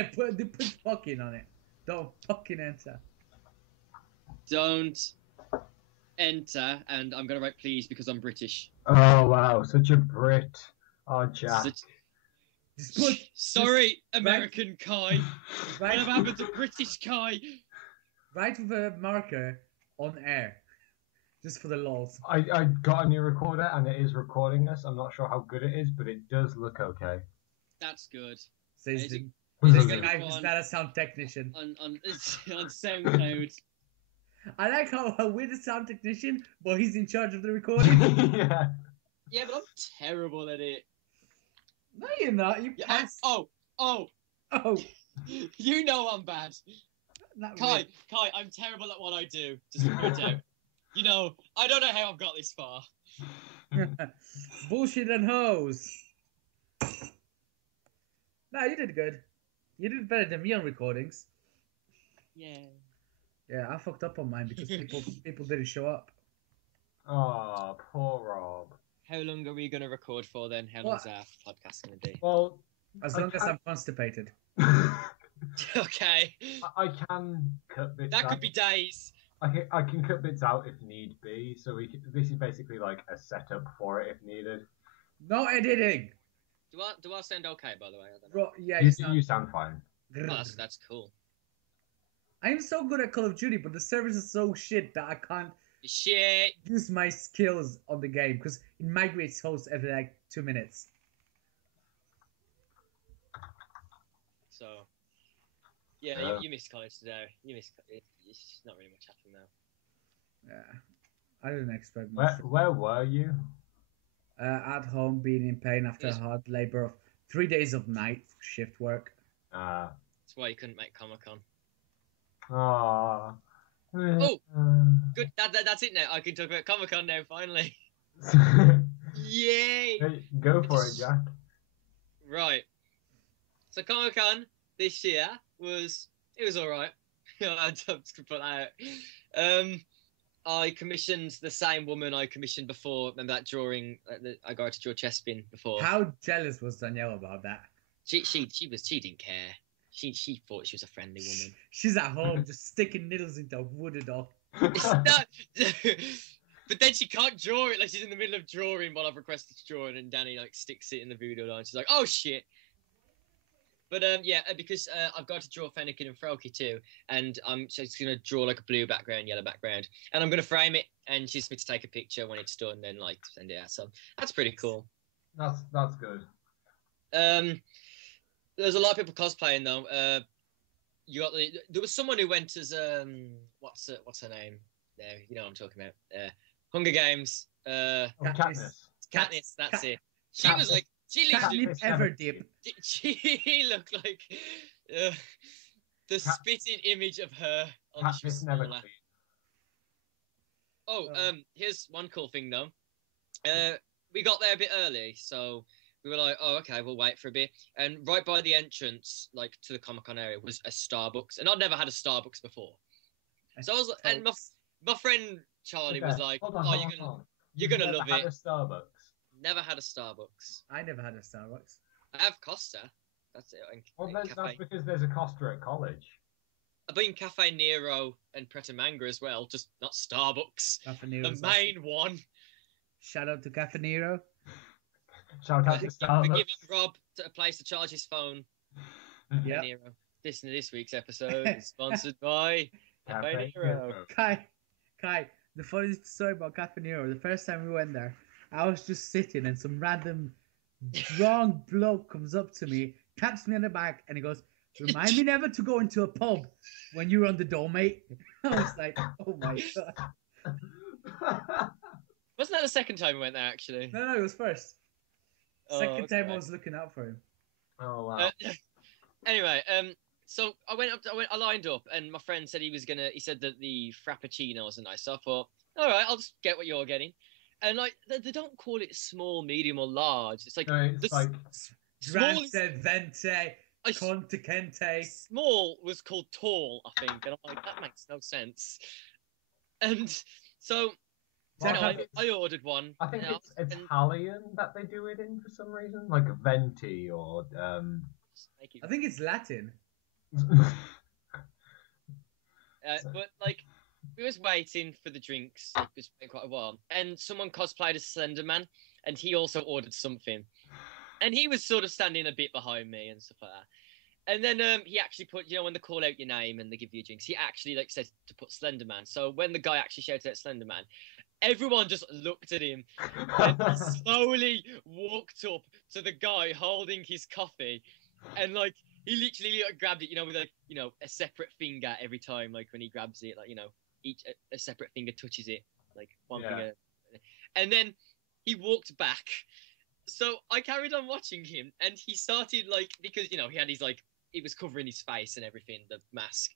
Yeah, put fucking on it. Don't fucking enter. Don't enter, and I'm gonna write please because I'm British. Oh wow, such a Brit. Oh, Jack. Just put. Sorry, American Kai. Right. Whatever happened to British Kai? Write with a marker on air. Just for the lols. I got a new recorder and it is recording us. I'm not sure how good it is, but it does look okay. That's good. Says Is the it- guy who's not a sound technician. on SoundCloud. I like how we're the sound technician, but he's in charge of the recording. Yeah. Yeah, but I'm terrible at it. No, you're not. You Yeah, pass. oh, Oh, you know I'm bad. not Kai, I'm terrible at what I do. Just to point out. You know, I don't know how I've got this far. really. Bullshit and hoes. No, you did good. You did better than me on recordings. Yeah. Yeah, I fucked up on mine because people didn't show up. Oh, poor Rob. How long are we going to record for then? How long's our podcast going to be? Well, As long as I'm constipated. Okay. I can cut bits That out. could be days. I can cut bits out if need be. So this is basically like a setup for it if needed. No editing. Do I sound okay, by the way? I don't know. Yeah, You sound fine. Oh, that's cool. I'm so good at Call of Duty, but the servers are so shit that I can't Shit. use my skills on the game because it migrates hosts every like 2 minutes. So, yeah, you missed college today. It's not really much happening now. Yeah, I didn't expect much. Where were you? At home, being in pain after a hard labor of 3 days of night shift work. That's why you couldn't make Comic-Con. Oh. Good. That's it now. I can talk about Comic-Con now, finally. Yay! Hey, go for it, Jack. Right. So Comic-Con this year was alright. I'm just gonna put that out. I commissioned the same woman I commissioned before. Remember that drawing? I got her to draw Chespin before. How jealous was Danielle about that? She didn't care. She thought she was a friendly woman. She's at home just sticking needles into a wooden doll. But then she can't draw it. Like she's in the middle of drawing while I've requested to draw it, and Danny like sticks it in the voodoo line. She's like, "Oh shit!" But yeah, because I've got to draw Fennekin and Froakie too, and I'm just gonna draw like a blue background, yellow background, and I'm gonna frame it, and she wants me to take a picture when it's done, then like send it out. So that's pretty cool. That's good. There's a lot of people cosplaying though. There was someone who went as what's her name? There, you know what I'm talking about. Hunger Games. Katniss. Katniss, that's it. She was like, she literally, Everdip. she looked like the spitting image of her on the Katniss never smaller. clean. Oh, here's one cool thing though. We got there a bit early, so we were like, oh, okay, we'll wait for a bit. And right by the entrance, like to the Comic-Con area, was a Starbucks, and I'd never had a Starbucks before. So I was, and my friend Charlie was like, Hold on, "Oh, hold on. you're gonna Never love had it." a Starbucks. Never had a Starbucks. I never had a Starbucks. I have Costa. That's it. Well, that's because there's a Costa at college. I've been Cafe Nero and Pret a Manger as well, just not Starbucks. Cafe The Nero's main one. Shout out to Cafe Nero. Shout out to For Starbucks. giving Rob a place to charge his phone. Yeah. Nero. This week's episode is sponsored by Cafe Cafe Nero. Kai, the funniest story about Cafe Nero, the first time we went there, I was just sitting and some random drunk bloke comes up to me, taps me on the back, and he goes, "Remind me never to go into a pub when you're on the door, mate." I was like, oh my god. Wasn't that the second time we went there, actually? No, it was first. Oh, Second time I okay. was looking out for him. Oh wow. Anyway, so I lined up, and my friend said he said that the Frappuccino wasn't nice. So I thought, all right, I'll just get what you're getting. And like, they don't call it small, medium, or large. It's like, No, it's like small, Grande, Vente, Conte Kente. small was called tall, I think. And I'm like, that makes no sense. And so, I ordered one. I think it's Italian that they do it in for some reason, like venti or I think it's Latin. But like, we was waiting for the drinks. Like, it was been quite a while, and someone cosplayed as Slender Man, and he also ordered something, and he was sort of standing a bit behind me and stuff like that. And then he actually put, when they call out your name and they give you drinks, he actually like said to put Slender Man. So when the guy actually shouted out Slender Man, everyone just looked at him and he slowly walked up to the guy holding his coffee, and like he literally like, grabbed it, with like a separate finger every time, like when he grabs it, like each a separate finger touches it, like one finger, and then he walked back. So I carried on watching him, and he started like, because he had his like, it was covering his face and everything, the mask.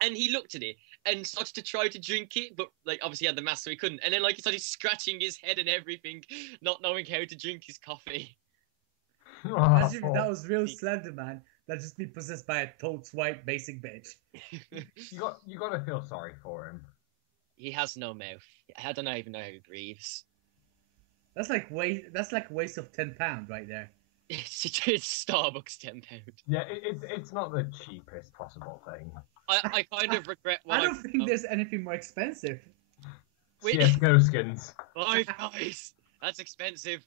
And he looked at it and started to try to drink it, but like obviously he had the mask, so he couldn't. And then like he started scratching his head and everything, not knowing how to drink his coffee. Imagine if that was real Slender Man, that'd just be possessed by a totes white basic bitch. You got to feel sorry for him. He has no mouth. I don't even know how he breathes. That's like waste of £10 right there. It's Starbucks £10. Yeah, it's not the cheapest possible thing. I kind of regret what I don't think there's anything more expensive. CSGO skins. Five Guys. That's expensive.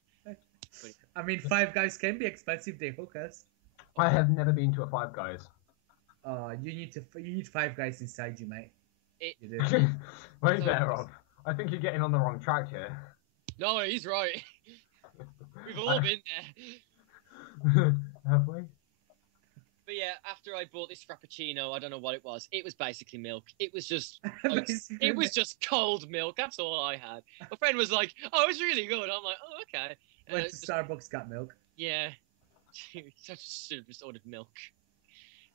I mean, Five Guys can be expensive. They hook us. I have never been to a Five Guys. You need Five Guys inside you, mate. You do. Wait there, Rob. I think you're getting on the wrong track here. No, he's right. We've all been there. Have we? But yeah, after I bought this Frappuccino, I don't know what it was. It was basically milk. It was just, it was just cold milk. That's all I had. My friend was like, "Oh, it was really good." I'm like, "Oh, okay." Went to Starbucks, got milk. Yeah, I should have just ordered milk.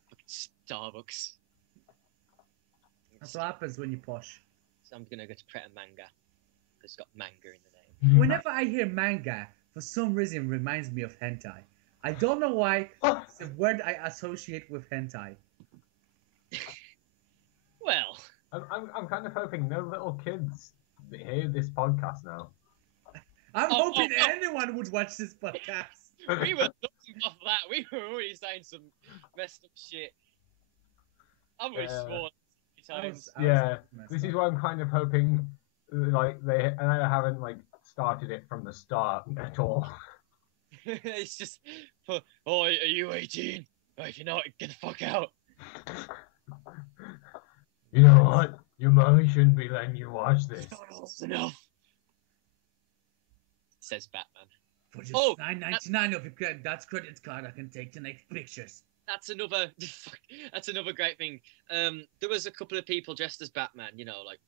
Fucking Starbucks. That's what happens when you posh. So I'm gonna go to Pret a Manga. It's got manga in the name. Whenever I hear manga, for some reason it reminds me of hentai. I don't know why. It's a word I associate with hentai. Well, I'm kind of hoping no little kids hear this podcast now. I'm hoping anyone would watch this podcast. We were looking off that. We were already saying some messed up shit. I've already sworn times. This is why I'm kind of hoping, like they haven't like started it from the start at all. It's just, are you 18? Oh, if you're not, get the fuck out. You know what? Your mommy shouldn't be letting you watch this. It's not old enough. Says Batman. For just $9.99 of your dad's credit card, I can take the next pictures. That's another great thing. There was a couple of people dressed as Batman, like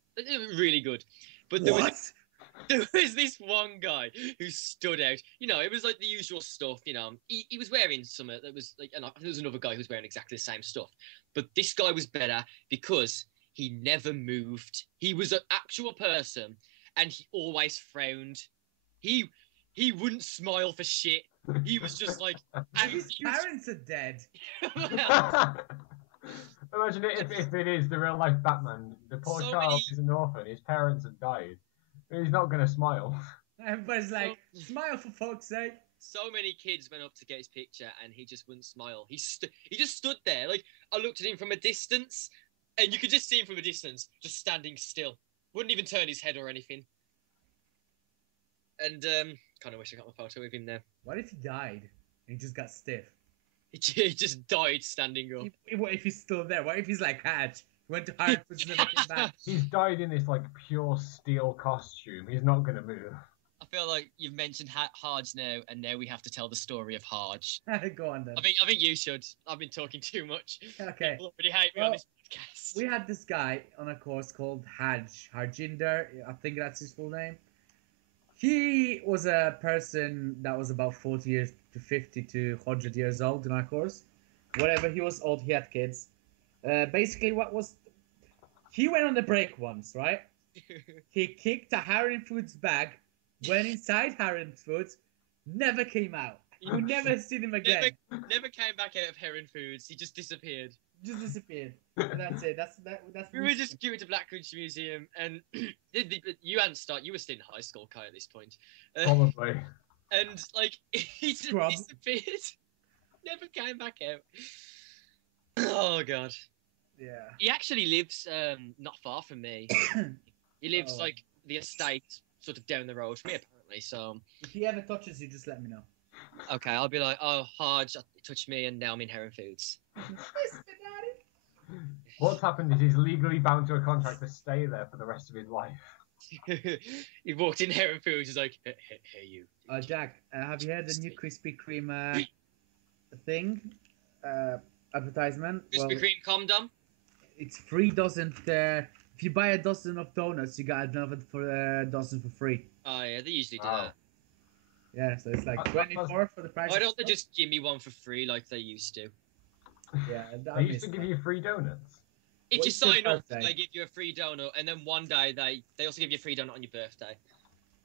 really good. But there was this one guy who stood out. It was like the usual stuff. He was wearing something that was like, and there was another guy who was wearing exactly the same stuff. But this guy was better because he never moved. He was an actual person, and he always frowned. He wouldn't smile for shit. He was just like... His parents are dead. Imagine it if it is the real life Batman. The poor child is an orphan. His parents have died. He's not going to smile. Everybody's like, smile for fuck's sake. So many kids went up to get his picture and he just wouldn't smile. He just stood there. Like, I looked at him from a distance and you could just see him from a distance, just standing still. Wouldn't even turn his head or anything. And kind of wish I got my photo with him there. What if he died and he just got stiff? He just died standing up. What if he's still there? What if he's like Hatch? Went to Harvard and never came back. He's died in this like pure steel costume. He's not going to move. I feel like you've mentioned Harge now, and now we have to tell the story of Harge. Go on then. I think you should. I've been talking too much. Okay. People already hate me on this podcast. We had this guy on a course called Harjinder. I think that's his full name. He was a person that was about 40 years to 50 to 100 years old in our course. Whatever, he was old, he had kids. Basically, he went on the break once, right? He kicked a Harry Foods bag, went inside Harry Foods, never came out. You never seen him again. Never came back out of Heron Foods. He just disappeared. Just disappeared. And that's it. That's we were just going to Black Country Museum, and you hadn't started. You were still in high school, Kai, at this point. Probably. And like he just disappeared. Never came back out. Oh god. Yeah. He actually lives not far from me. He lives Oh. like the estate sort of down the road from me apparently. So If he ever touches you, just let me know. okay, I'll be like, oh, Hodge touched me, and now I'm in Heron Foods. What's happened is he's legally bound to a contract to stay there for the rest of his life. He walked in Heron Foods. He's like, hey you. Jack, have you heard the new Krispy Kreme thing? Advertisement? Krispy Kreme condom. It's 3 dozen. If you buy a dozen of donuts, you got another for a dozen for free. Oh yeah, they usually do Wow. that. Yeah, so it's like That- 24 for the price. Why of don't they stuff. just give me one for free like they used to? Yeah, They used to give you free donuts. If What's you your sign up, birthday? they give you a free donut, and then one day they also give you a free donut on your birthday.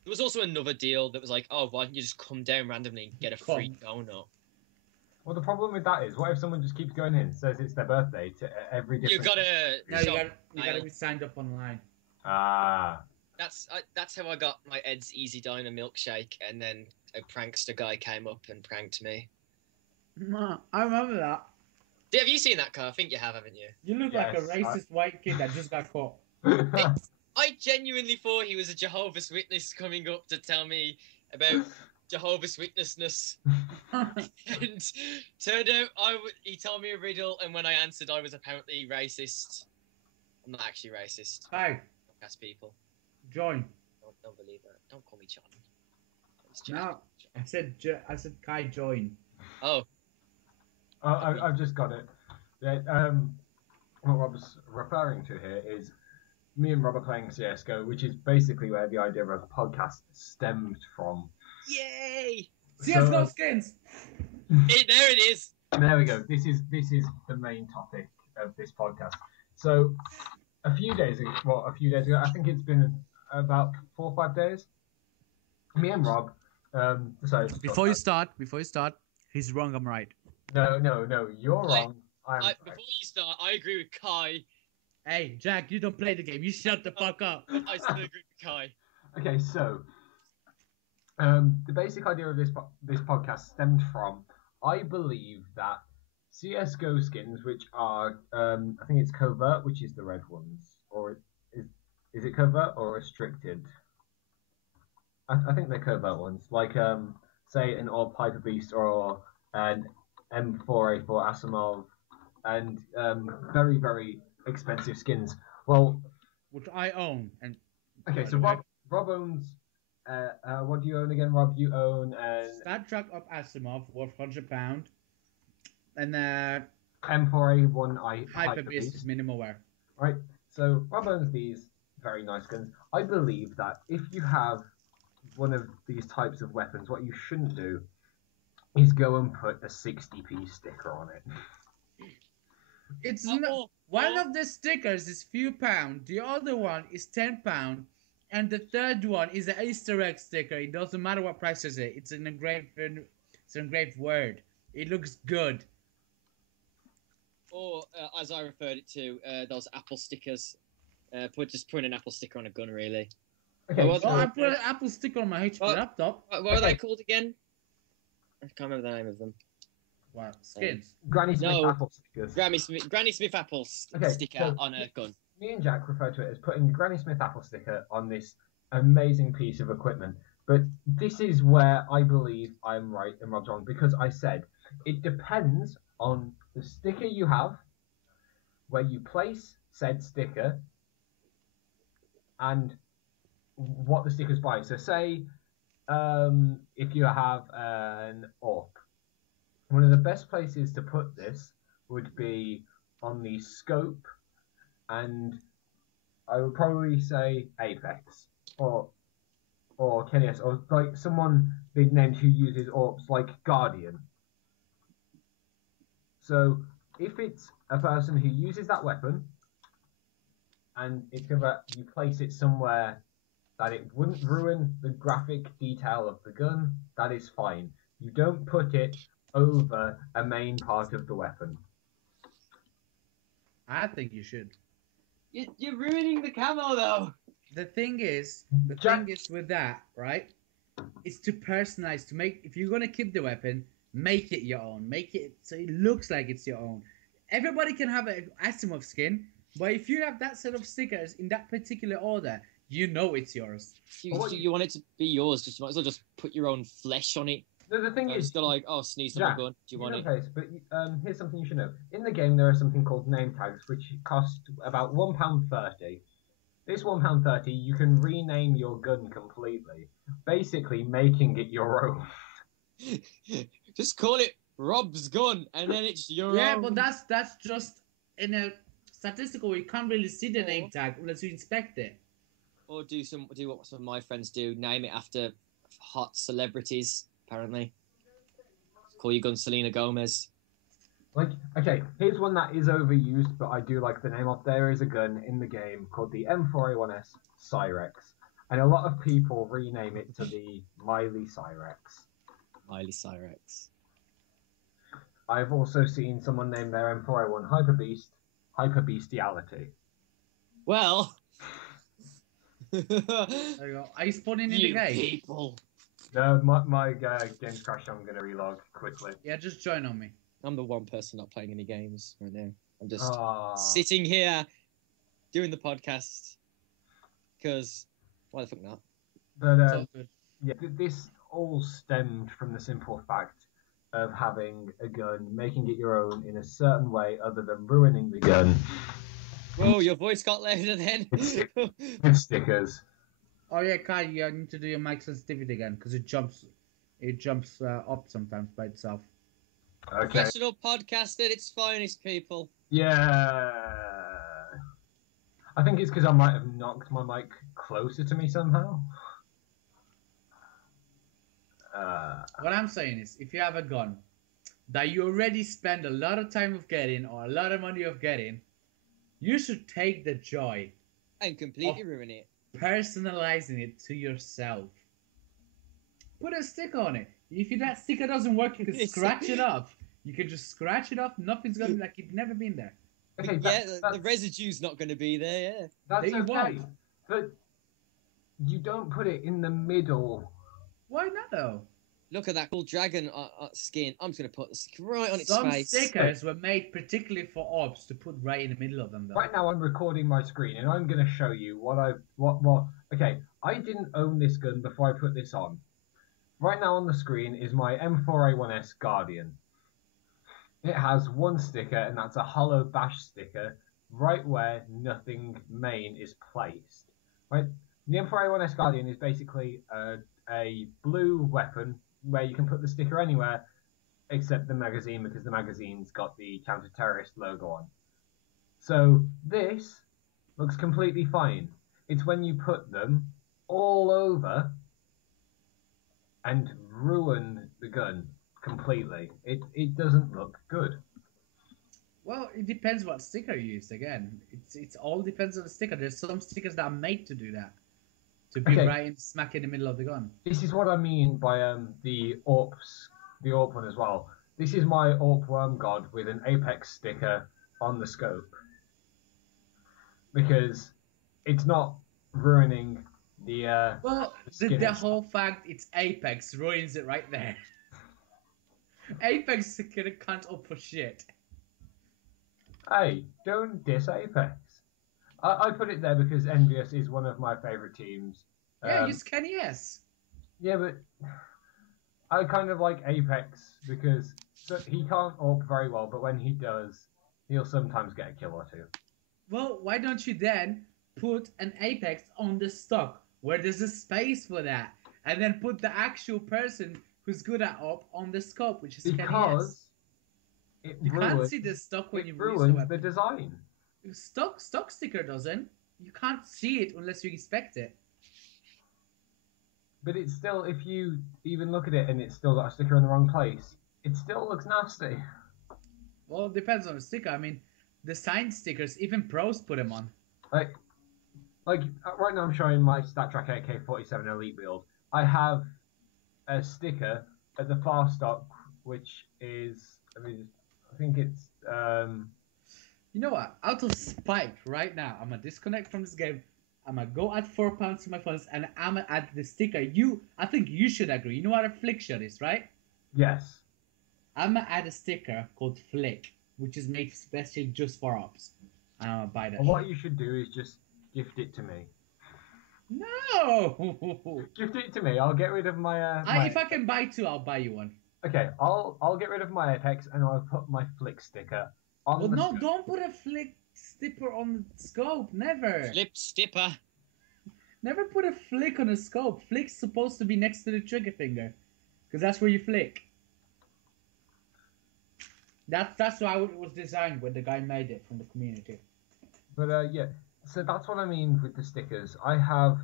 There was also another deal that was like, oh, why don't you just come down randomly and get a free donut? Well, the problem with that is, what if someone just keeps going in, says it's their birthday to every different... You gotta. No, shop you gotta mail. be signed up online. Ah. That's how I got my Ed's Easy Diner milkshake, and then a prankster guy came up and pranked me. I remember that. Have you seen that car? I think you have, haven't you? You look like a Yes, racist white kid that just got caught. I genuinely thought he was a Jehovah's Witness coming up to tell me about Jehovah's Witnessness. And turned out he told me a riddle, and when I answered, I was apparently racist. I'm not actually racist. Hi, That's people. join. Don't believe that. Don't call me John. It's Jack. No, I said Kai, join. Oh, I've just got it. Yeah, what Rob's referring to here is me and Rob are playing CSGO, which is basically where the idea of a podcast stemmed from. yay! CSGO skins! There it is. There we go. This is the main topic of this podcast. So a few days ago, I think it's been about 4 or 5 days. Me and Rob decided to Before you start, he's wrong, I'm right. No, you're wrong. I'm right. Before you start, I agree with Kai. Hey, Jack, you don't play the game. You shut the fuck up. I still agree with Kai. Okay, so the basic idea of this podcast stemmed from, I believe that CSGO skins, which are I think it's covert, which is the red ones, or is it covert or restricted? I think they're covert ones, like say an All Piper Beast or an M4A4 Asimov, and very, very expensive skins. Well, Which I own. And okay, so Rob owns. What do you own again, Rob? You own Star Trek of Asimov worth £100, and M4A1 Hyper Beast minimal wear. Right. So Rob owns these very nice guns. I believe that if you have one of these types of weapons, what you shouldn't do is go and put a 60p sticker on it. It's Oh, not. oh, One oh. of the stickers is few pound. The other one is £10, and the third one is an Easter egg sticker. It doesn't matter what price is it. It's an engraved. It's an engraved word. It looks good. Or, as I referred it to, those Apple stickers. Just putting an Apple sticker on a gun, really. Okay. Well, Oh, so- I put an Apple sticker on my HP laptop. What are they called again? I can't remember the name of them. Wow, skins. Granny Smith No. Apple stickers. Granny Smith Apple Okay, sticker so- on a gun. Me and Jack refer to it as putting a Granny Smith Apple sticker on this amazing piece of equipment. But this is where I believe I'm right and Rob's wrong, because I said it depends on the sticker you have, where you place said sticker, and what the sticker's by. So say if you have an AWP, one of the best places to put this would be on the scope, and I would probably say Apex or KDS, or like someone big named who uses AWPs like Guardian. So if it's a person who uses that weapon and it's gonna, you place it somewhere that it wouldn't ruin the graphic detail of the gun, that is fine. You don't put it over a main part of the weapon. I think you should. You're ruining the camo, though. The thing is Jack- with that, right? It's to personalize, to make, if you're gonna keep the weapon, make it your own. Make it so it looks like it's your own. everybody can have an Asimov skin, but if you have that set of stickers in that particular order, you know it's yours. You want it to be yours, just might as well just put your own flesh on it. The thing is, still like, oh, sneeze on my gun. Do you want it? Face, but here's something you should know. In the game, there are something called name tags, which cost about £1.30. This £1.30, you can rename your gun completely, basically making it your own. Just call it Rob's gun, and then it's your own. Yeah, but that's just in a statistical. You can't really see the name tag unless you inspect it. Or do what some of my friends do. Name it after hot celebrities. Apparently, call your gun Selena Gomez. Like, okay, here's one that is overused, but I do like the name of. There is a gun in the game called the M4A1S Cyrex, and a lot of people rename it to the Miley Cyrex. Miley Cyrex. I've also seen someone name their M4A1 Hyperbestiality. Well, there you go. Are you spawning in the game? People. No, my game's crashed. I'm gonna relog quickly. Yeah, just join on me. I'm the one person not playing any games right now. I'm just sitting here doing the podcast because why the fuck not? But yeah, this all stemmed from the simple fact of having a gun, making it your own in a certain way other than ruining the gun. Whoa, your voice got louder then. With stickers. Oh yeah, Kai, you need to do your mic sensitivity again because it jumps up sometimes by itself. Okay. Professional podcaster, it's finest, people. Yeah. I think it's because I might have knocked my mic closer to me somehow. What I'm saying is, if you have a gun that you already spend a lot of time of getting or a lot of money of getting, you should take the joy and completely ruin it. Personalizing it to yourself. Put a sticker on it. If that sticker doesn't work, you can scratch it off. You can just scratch it off. Nothing's gonna be like it's never been there. Okay, the residue's not going to be there. Yeah, that's there okay. But you don't put it in the middle. Why not though? Look at that cool dragon skin. I'm just going to put the sticker right on its Some face. stickers were made particularly for orbs to put right in the middle of them though. Right now I'm recording my screen and I'm going to show you what okay, I didn't own this gun before I put this on. Right now on the screen is my M4A1S Guardian. It has one sticker and that's a hollow bash sticker right where nothing main is placed. Right? The M4A1S Guardian is basically a blue weapon where you can put the sticker anywhere except the magazine because the magazine's got the counter-terrorist logo on. So this looks completely fine. It's when you put them all over and ruin the gun completely. It doesn't look good. Well, it depends what sticker you use. Again, it's all depends on the sticker. There's some stickers that are made to do that, to be right in smack in the middle of the gun. This is what I mean by the AWP one as well. This is my AWP Worm God with an Apex sticker on the scope because it's not ruining the. Well, the whole fact it's Apex ruins it right there. Apex can't up for shit. Hey, don't diss Apex. I put it there because Envious is one of my favourite teams. Yeah, use Kenny S. Yeah, but I kind of like Apex because he can't AWP very well, but when he does, he'll sometimes get a kill or two. Well, why don't you then put an Apex on the stock where there's a space for that, and then put the actual person who's good at AWP on the scope, which is because you can't see the stock when you ruins the design. Stock sticker doesn't. You can't see it unless you inspect it. But it's still, if you even look at it and it's still got a sticker in the wrong place, it still looks nasty. Well, it depends on the sticker. I mean, the sign stickers, even pros put them on. Like right now I'm showing my StatTrack AK-47 Elite build. I have a sticker at the far stock, which is, I think it's... You know what? Out of spite right now, I'm going to disconnect from this game. I'm going to go add £4 to my funds and I'm going to add the sticker. I think you should agree. You know what a flick shot is, right? Yes. I'm going to add a sticker called Flick. which is made specially just for Ops. And I'm gonna buy that. Well, what you should do is just gift it to me. No! Gift it to me. I'll get rid of my. If I can buy 2, I'll buy you one. Okay, I'll get rid of my Apex and I'll put my Flick sticker on. Well, the no, scope. don't put a Flick sticker on the scope. Never. Flip stipper. Never put a flick on a scope. Flick's supposed to be next to the trigger finger, because that's where you flick. That's how it was designed when the guy made it from the community. But yeah, so that's what I mean with the stickers. I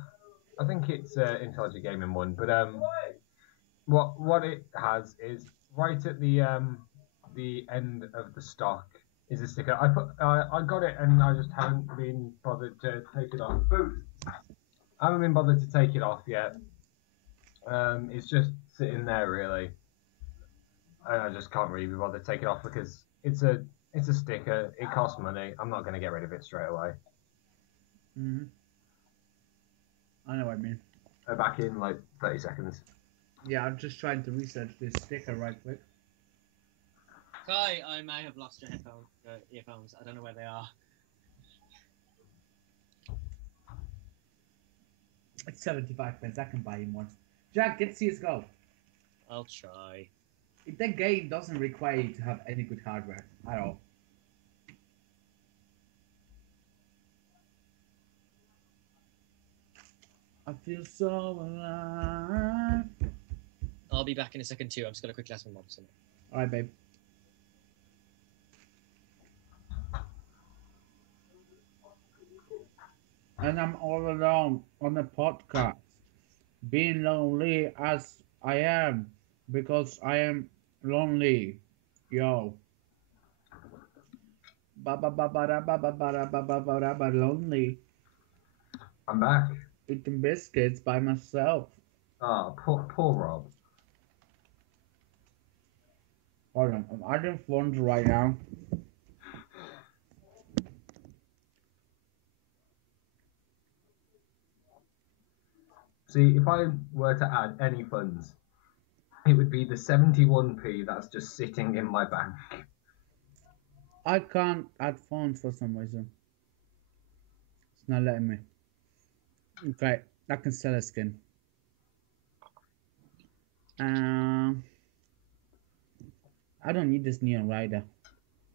think it's Intelligent Gaming one, but what it has is right at the end of the stock is a sticker. I got it and I just haven't been bothered to take it off. I haven't been bothered to take it off yet. It's just sitting there really, and I just can't really be bothered to take it off because it's a sticker. It costs money. I'm not going to get rid of it straight away. Mm-hmm. I know what I mean. Back in like 30 seconds. Yeah, I'm just trying to research this sticker right quick. Kai, I may have lost your earphones. I don't know where they are. It's 75 pence. I can buy him one. Jack, get CSGO. I'll try. That game doesn't require you to have any good hardware at all. I feel so alive. I'll be back in a second too. I'm just gonna quickly ask my mom something. Alright, babe. And I'm all alone on a podcast, being lonely as I am, because I am lonely. Yo. Ba ba ba ba da ba ba ba da ba ba ba da ba lonely. I'm back. Eating biscuits by myself. Ah, poor Rob. Hold on, I'm adding phones right now. See, if I were to add any funds, it would be the 71p that's just sitting in my bank. I can't add phones for some reason. It's not letting me. Okay, I can sell a skin. I don't need this Neon Rider.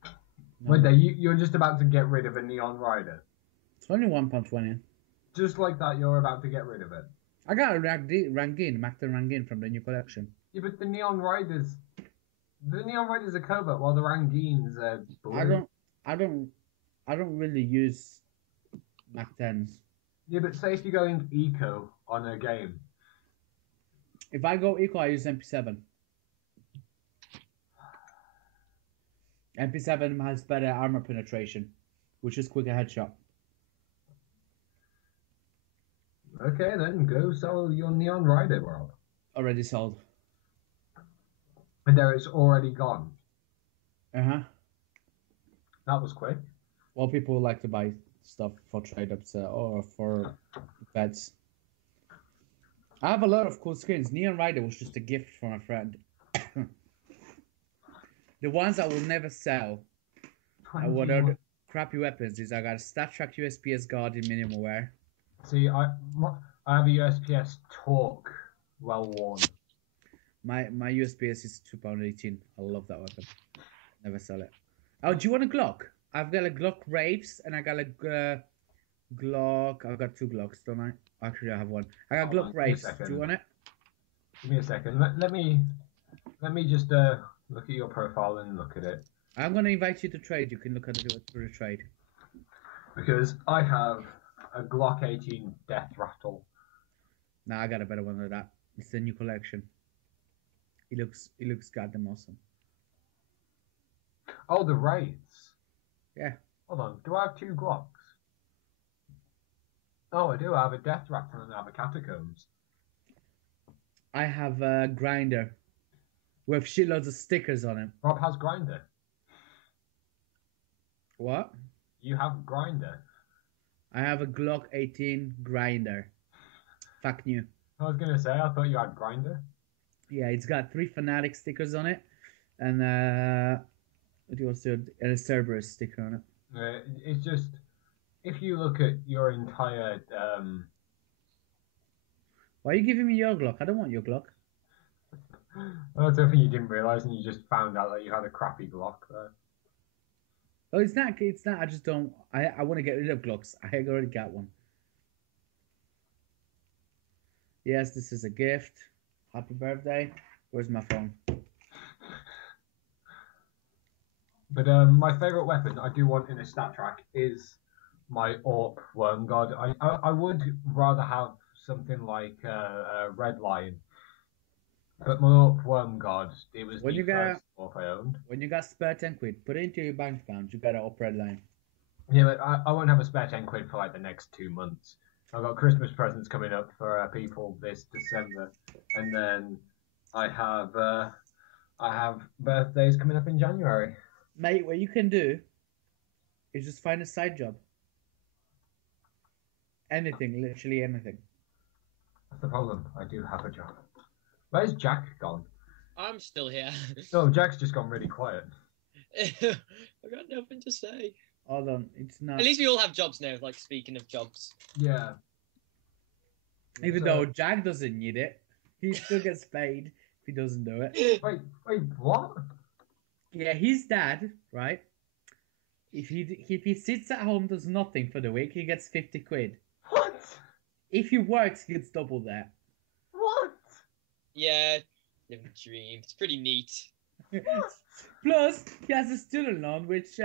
No. Wait there, you're just about to get rid of a Neon Rider. It's only £1.20. Just like that, you're about to get rid of it. I got a Rangin, Macton Rangin from the new collection. Yeah, but the Neon Riders are covert, while the Rangins are blue. I don't really use Mac-10s. Yeah, but say if you're going eco on a game. If I go eco, I use MP7. MP7 has better armor penetration, which is quicker headshot. Okay, then go sell your Neon Rider, Rob. Already sold. And there it's already gone. Uh-huh. That was quick. Well, people like to buy stuff for trade-ups or for bets. I have a lot of cool skins. Neon Rider was just a gift from a friend. The ones I will never sell are what are the crappy weapons is I got a Stat Track USPS Guardian minimal wear. See, I have a USPS Torque well worn. My USPS is £2.18. I love that weapon. Never sell it. Oh, do you want a Glock? I've got a Glock Wraiths and I got a Glock. I've got 2 Glocks, don't I? Actually, I have one. I got Glock Wraiths. Do you want it? Give me a second. Let me just look at your profile and look at it. I'm gonna invite you to trade. You can look at it through the trade. Because I have a Glock 18 Death Rattle. Nah, I got a better one than that. It's the new collection. It looks goddamn awesome. Oh, the Wraiths. Yeah. Hold on. Do I have 2 Glocks? Oh, I do. I have a Death Rattle and I have a Catacombs. I have a Grinder with shitloads of stickers on it. Rob has Grinder. What? You have Grinder. I have a Glock 18 Grinder. Fuck you. I was gonna say, I thought you had Grinder. Yeah, it's got 3 Fanatic stickers on it, and What do you want to do? And a Cerberus sticker on it. It's just if you look at your entire Why are you giving me your Glock? I don't want your Glock. I don't think you didn't realise and you just found out that you had a crappy Glock there. Oh, it's not. It's not. I just don't. I want to get rid of Glocks. I already got one. Yes, this is a gift. Happy birthday. Where's my phone? But my favourite weapon I do want in a stat track is my AWP Worm God. I would rather have something like a Red Lion. But my AWP Worm God, it was When the you got- first AWP I owned. When you got spare 10 quid, put it into your bank account. You got an up red line. Yeah, but I won't have a spare 10 quid for like the next 2 months. I've got Christmas presents coming up for people this December. And then I have birthdays coming up in January. Mate, what you can do is just find a side job. Anything, literally anything. That's the problem. I do have a job. Where's Jack gone? I'm still here. No, Jack's just gone really quiet. I got nothing to say. Hold on, it's not. At least we all have jobs now. Like speaking of jobs, Yeah. Even So- though Jack doesn't need it, he still gets paid if he doesn't do it. Wait, what? Yeah, his dad, right? If he sits at home, does nothing for the week, he gets 50 quid. What? If he works, he gets double that. What? yeah, living the dream. It's pretty neat. Plus, he has a student loan, which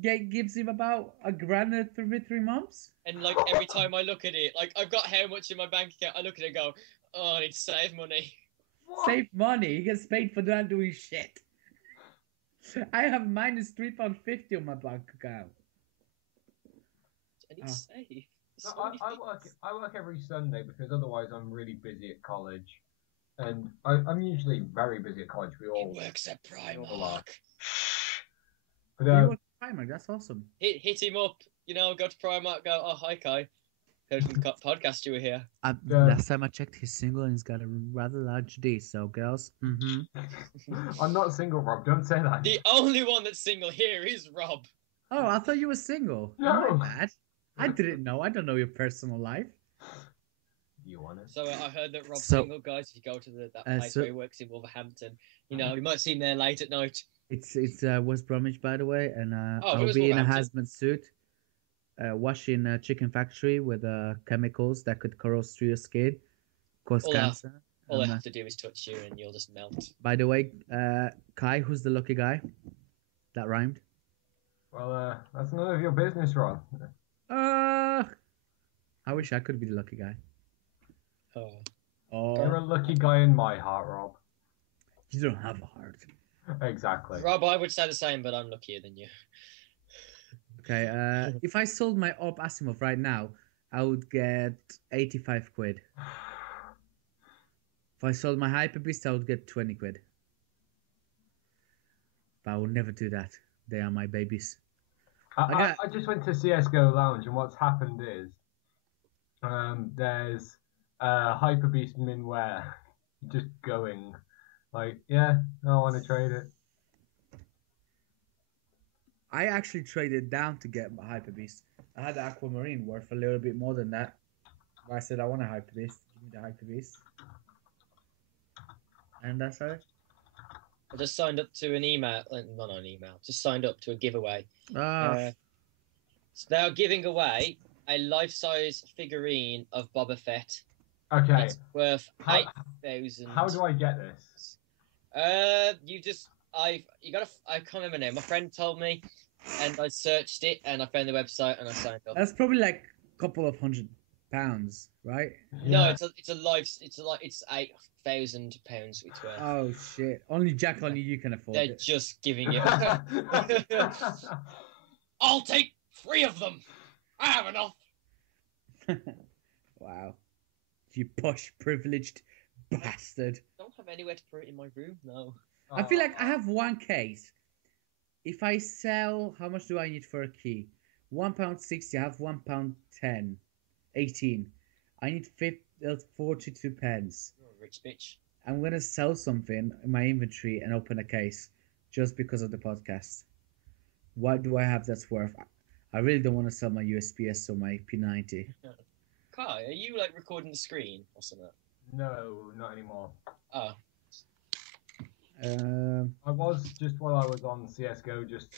gives him about $1,000 every 3 months. And like every time I look at it, like I've got how much in my bank account, I look at it and go, oh, I need to save money. What? Save money. He gets paid for not doing shit. I have minus £3.50 on my bank account. I need Oh. to save. No, So many things. I work every Sunday because otherwise I'm really busy at college. And I'm usually very busy at college. We He all works at all are. Primark. But You work at Primark, that's awesome. Hit him up. You know, go to Primark. Go. Oh, hi Kai. Heard from the podcast you were here. Yeah. Last time I checked, he's single and he's got a rather large D. So, girls, I'm not single, Rob. Don't say that. The only one that's single here is Rob. Oh, I thought you were single. No. My bad. I didn't know. I don't know your personal life. You want it? So I heard that Rob's So- single, guys. If you go to that place so- where he works in Wolverhampton, you know, you might see him there late at night. It's West Bromwich, by the way, and Oh, it I'll was be in a Wolverhampton. hazmat suit, washing a chicken factory with chemicals that could corrode through your skin, cause All I- cancer. All I And, have to do is touch you and you'll just melt. by the way, Kai, who's the lucky guy? That rhymed. Well, that's none of your business, Rob. I wish I could be the lucky guy. Oh. You're a Oh, lucky guy in my heart, Rob. you don't have a heart. Exactly. Rob, I would say the same, but I'm luckier than you. Okay, if I sold my Op Asimov right now, I would get 85 quid. If I sold my Hyper Beast, I would get 20 quid. But I would never do that. They are my babies. I just went to CSGO Lounge, and what's happened is there's Hyper Beast Minware just going like, yeah, I want to trade it. I actually traded down to get my Hyper Beast. I had the Aquamarine worth a little bit more than that. But I said I want a Hyper Beast. Give me the Hyper Beast. And that's it. I just signed up to an email, not an email, just signed up to a giveaway. Ah, So they're giving away a life-size figurine of Boba Fett. Okay, That's worth How- 8,000. how do I get this? I can't remember now. My friend told me, and I searched it, and I found the website, and I signed up. that's probably like a couple of £100, right? No, Yeah. it's £8,000 it's worth. Oh shit! Only Jack, only you can afford They're it. just giving it. I'll take 3 of them. I have enough. Wow, you posh, privileged bastard. Don't have anywhere to put it in my room. No. I feel like I have one case. If I sell, how much do I need for a key? £1.60. I have £1.10. 18. I need 42 pence. You're a rich bitch. I'm gonna sell something in my inventory and open a case. just because of the podcast. What do I have that's worth? I really don't want to sell my USPS or my P90. Kai, are you like recording the screen or something? No, not anymore. Oh. I was just while I was on CSGO just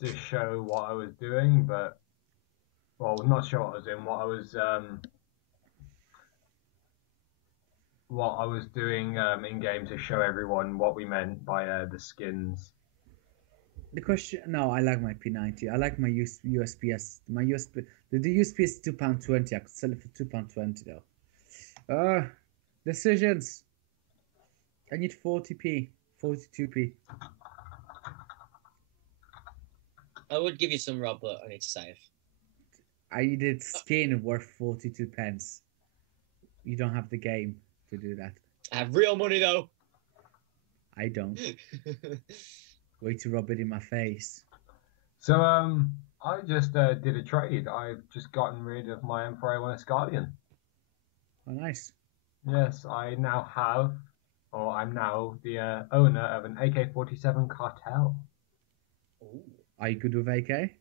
to show what I was doing, but well, not sure what I was doing. What I was doing in game to show everyone what we meant by the skins. The question, no, I like my P90. I like my USPS. My USP, the USPS is £2.20. I could sell it for £2.20 though. Decisions. I need 40p, 42p. I would give you some, Rob, but I need to save. I needed skin worth 42 pence. You don't have the game to do that. I have real money though. I don't. Wait to rub it in my face. So I just did a trade. I've just gotten rid of my M4A1 Guardian. Oh, nice. Yes, I'm now the owner of an AK-47 Cartel. Ooh. Are you good with AK?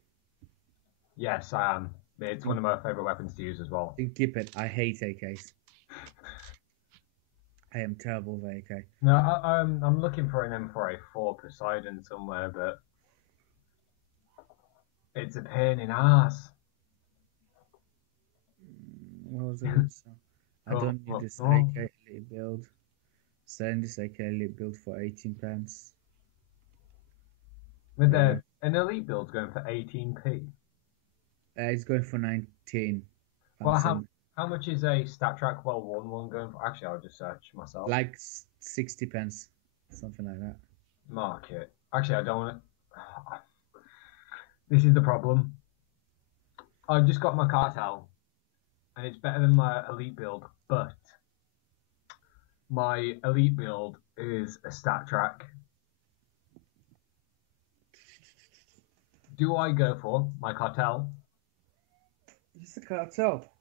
Yes, I am. It's one of my favorite weapons to use as well. Keep it. I hate AKs. I am terrible with AK. No, I'm looking for an M4A4 Poseidon somewhere, but it's a pain in ass. What was it? I don't need this AK Elite build. Selling this AK Elite build for 18 pence. With an Elite build going for 18p. It's going for 19. Well, how much is a StatTrack well worn one going for? Actually, I'll just search myself. Like 60 pence, something like that. Market. Actually, I don't want to. This is the problem. I've just got my Cartel, and it's better than my Elite build, but my Elite build is a StatTrack. Do I go for my Cartel? It's a Cartel.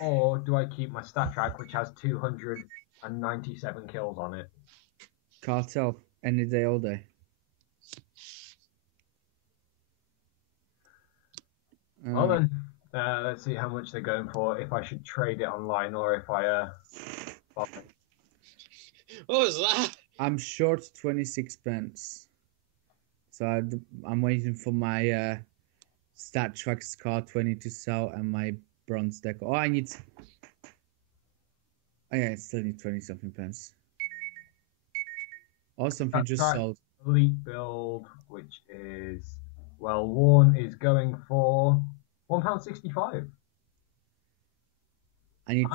Or do I keep my StatTrack, which has 297 kills on it? Cartel, any day, all day. Well then, let's see how much they're going for. If I should trade it online or if I What was that? I'm short 26 pence, so I'm waiting for my StatTrack Scar 20 to sell and my bronze deck. Oh, I need. Oh yeah, I still need 20 something pence. Oh, something just sold. Elite build, which is well worn, is going for £1.65. I need.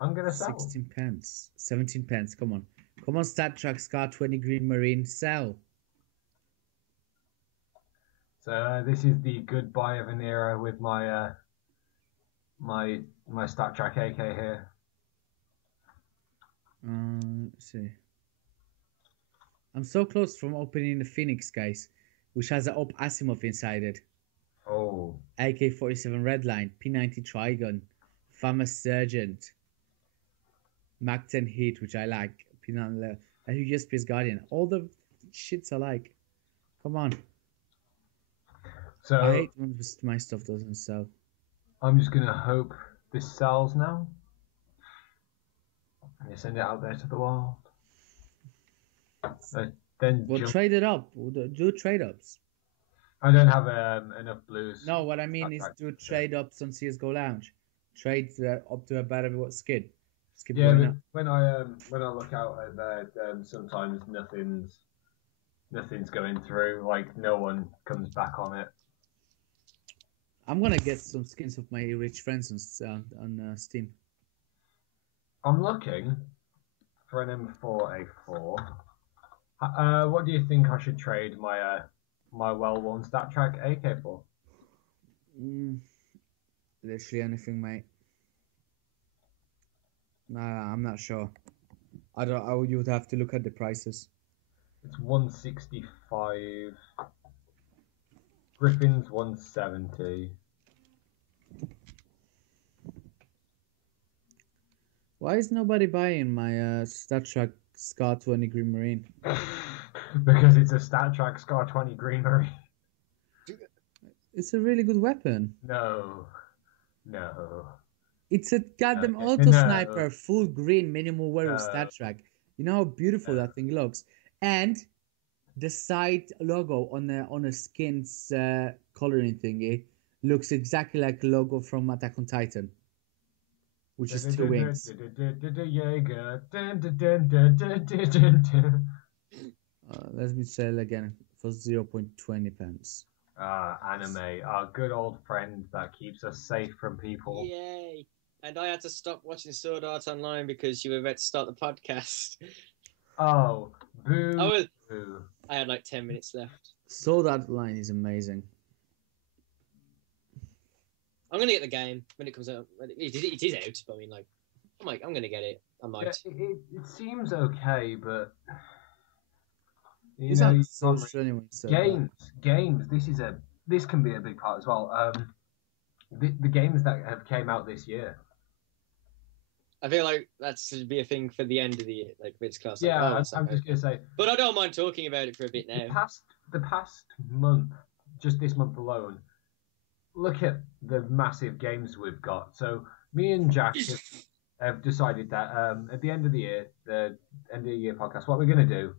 I'm gonna sell 16 pence, 17 pence. Come on, StatTrack Scar 20 Green Marine, sell. So this is the goodbye of an era with my my StatTrack AK here. Let's see. I'm so close from opening the Phoenix, guys, which has an Op Asimov inside it. Oh. AK-47 Redline, P90 Trigun, Famous Sergeant, Mac-10 Heat, which I like, P90 USPS Guardian. All the shits I like. Come on. So I hate when my stuff doesn't sell. I'm just gonna hope this sells now. And you send it out there to the world. Then we'll trade it up. We'll do trade ups. I don't have enough blues. No, what I mean is do trade ups on CSGO Lounge. Trade up to a better skin. Yeah, but when I look out at there, sometimes nothing's going through. Like no one comes back on it. I'm gonna get some skins of my rich friends on Steam. I'm looking for an M4A4. What do you think I should trade my my well-worn StatTrack AK for? Literally anything, mate. Nah, I'm not sure. You would have to look at the prices. It's 165. Griffin's 170. Why is nobody buying my StatTrack Scar 20 Green Marine? Because it's a Stat Track Scar 20 greenery. It's a really good weapon. No. It's a goddamn No. auto sniper, full green, minimal wear with No. stat track. You know how beautiful that thing looks. And the side logo on a skin's coloring thingy looks exactly like the logo from Attack on Titan, which is two wings. Let me sell again for 0.20 pence. Anime, our good old friend that keeps us safe from people. Yay! And I had to stop watching Sword Art Online because you were about to start the podcast. Oh, boo! I had like 10 minutes left. Sword Art Online is amazing. I'm gonna get the game when it comes out. It is out, but I mean, like, I'm gonna get it. I might. Yeah, it seems okay, but It's not so genuine. Games. This can be a big part as well. The games that have came out this year. I feel like that should be a thing for the end of the year, like Ritz class. Yeah, like, I'm just gonna say. But I don't mind talking about it for a bit now. The past month, just this month alone, look at the massive games we've got. So me and Jack have decided that at the end of the year, the end of the year podcast, what we're gonna do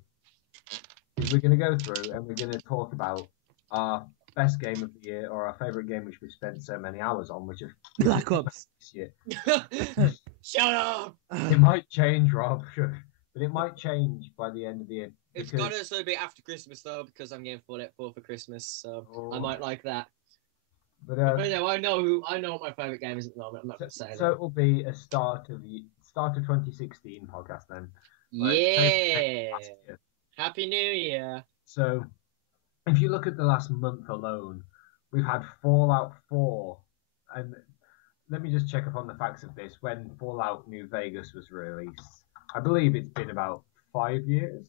is we're gonna go through and we're gonna talk about our best game of the year or our favorite game which we've spent so many hours on, which have Black Ops this year. Shut up! It might change, Rob, but it might change by the end of the year. It's got to also be after Christmas though, because I'm getting Fallout 4 for Christmas, so I might like that. But I know what my favorite game is at the moment. I'm not gonna say that. So it will be a start of 2016 podcast then. Yeah. Happy New Year. So, if you look at the last month alone, we've had Fallout 4, and let me just check up on the facts of this. When Fallout New Vegas was released, I believe it's been about 5 years.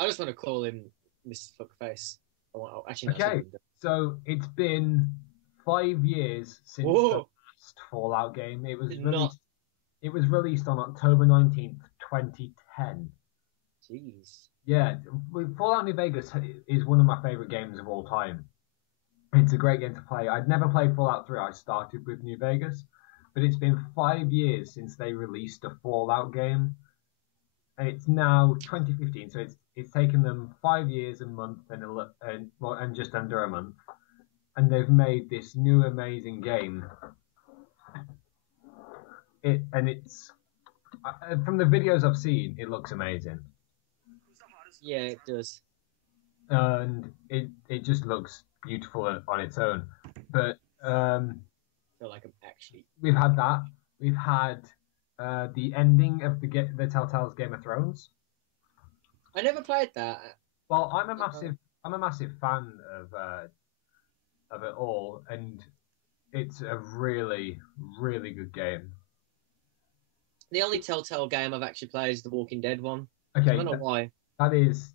I just want to call him Mr. Fuckface. Actually, okay, so it's been 5 years since the last Fallout game. It was released on October 19th, 2010. Jeez. Yeah, Fallout New Vegas is one of my favorite games of all time. It's a great game to play. I'd never played Fallout 3. I started with New Vegas, but it's been 5 years since they released a Fallout game. And it's now 2015, so it's taken them 5 years, a month, and just under a month, and they've made this new amazing game. It's from the videos I've seen, it looks amazing. Yeah, it does. And it just looks beautiful on its own. But I feel like I'm actually. We've had that. We've had the ending of the Telltale's Game of Thrones. I never played that. Well, I'm a massive fan of it all, and it's a really, really good game. The only Telltale game I've actually played is the Walking Dead one. Okay, I don't know why. That is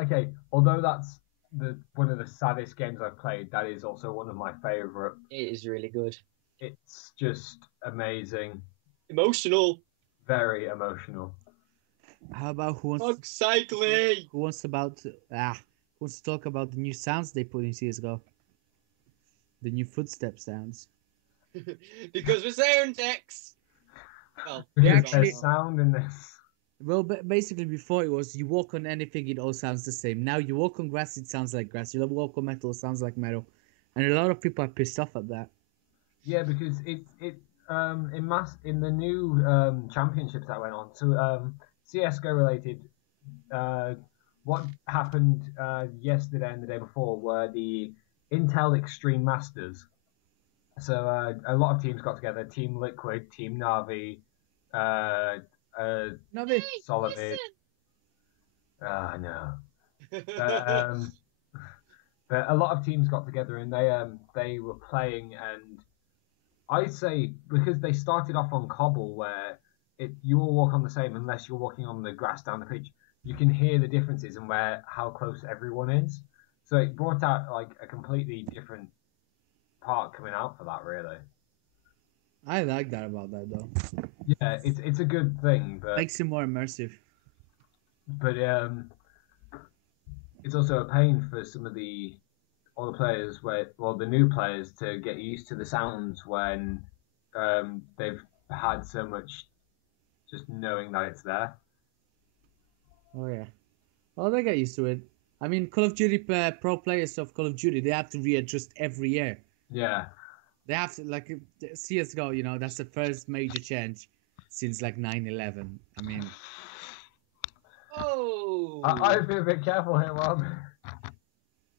okay. Although that's one of the saddest games I've played, that is also one of my favorite. It is really good. It's just amazing. Emotional. Very emotional. How about who wants to talk about the new sounds they put in CSGO? The new footstep sounds. Because we're sound techs. Well, there's sound in this. Well, basically before it was you walk on anything, it all sounds the same. Now you walk on grass, it sounds like grass. You walk on metal, it sounds like metal. And a lot of people are pissed off at that. Yeah, because in the new championships that went on, so CSGO related, what happened yesterday and the day before were the Intel Extreme Masters. So a lot of teams got together: Team Liquid, Team Navi, Navi, Solomid. No. But a lot of teams got together and they were playing, and I'd say because they started off on cobble where you all walk on the same unless you're walking on the grass down the pitch. You can hear the differences in how close everyone is. So it brought out like a completely different part coming out for that, really. I like that about that though. Yeah, it's a good thing, but makes it more immersive. but it's also a pain for some of all the players the new players to get used to the sounds when they've had so much just knowing that it's there. Oh yeah. Well, they get used to it. I mean, Call of Duty pro players of Call of Duty, they have to readjust every year. Yeah. They have to, like, CSGO, you know, that's the first major change since, like, 9/11. I mean... Oh! I'd be a bit careful here, Rob.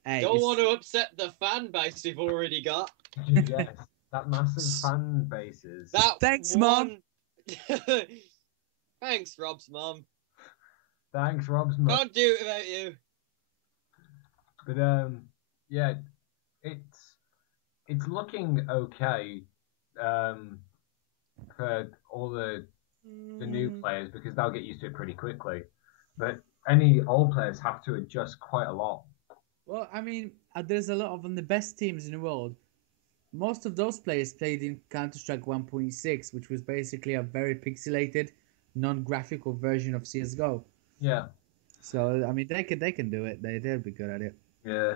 Hey, Don't want to upset the fan base we've already got. Yes, that massive fan bases. Thanks, Mom. Thanks, Rob's mom. Thanks, Rob's mum. Can't do it without you. But yeah, it's looking okay for all the new players because they'll get used to it pretty quickly. But any old players have to adjust quite a lot. Well, I mean, there's a lot of the best teams in the world. Most of those players played in Counter-Strike 1.6, which was basically a very pixelated, non-graphical version of CSGO. Yeah. So I mean, they can do it. They'll be good at it. Yeah.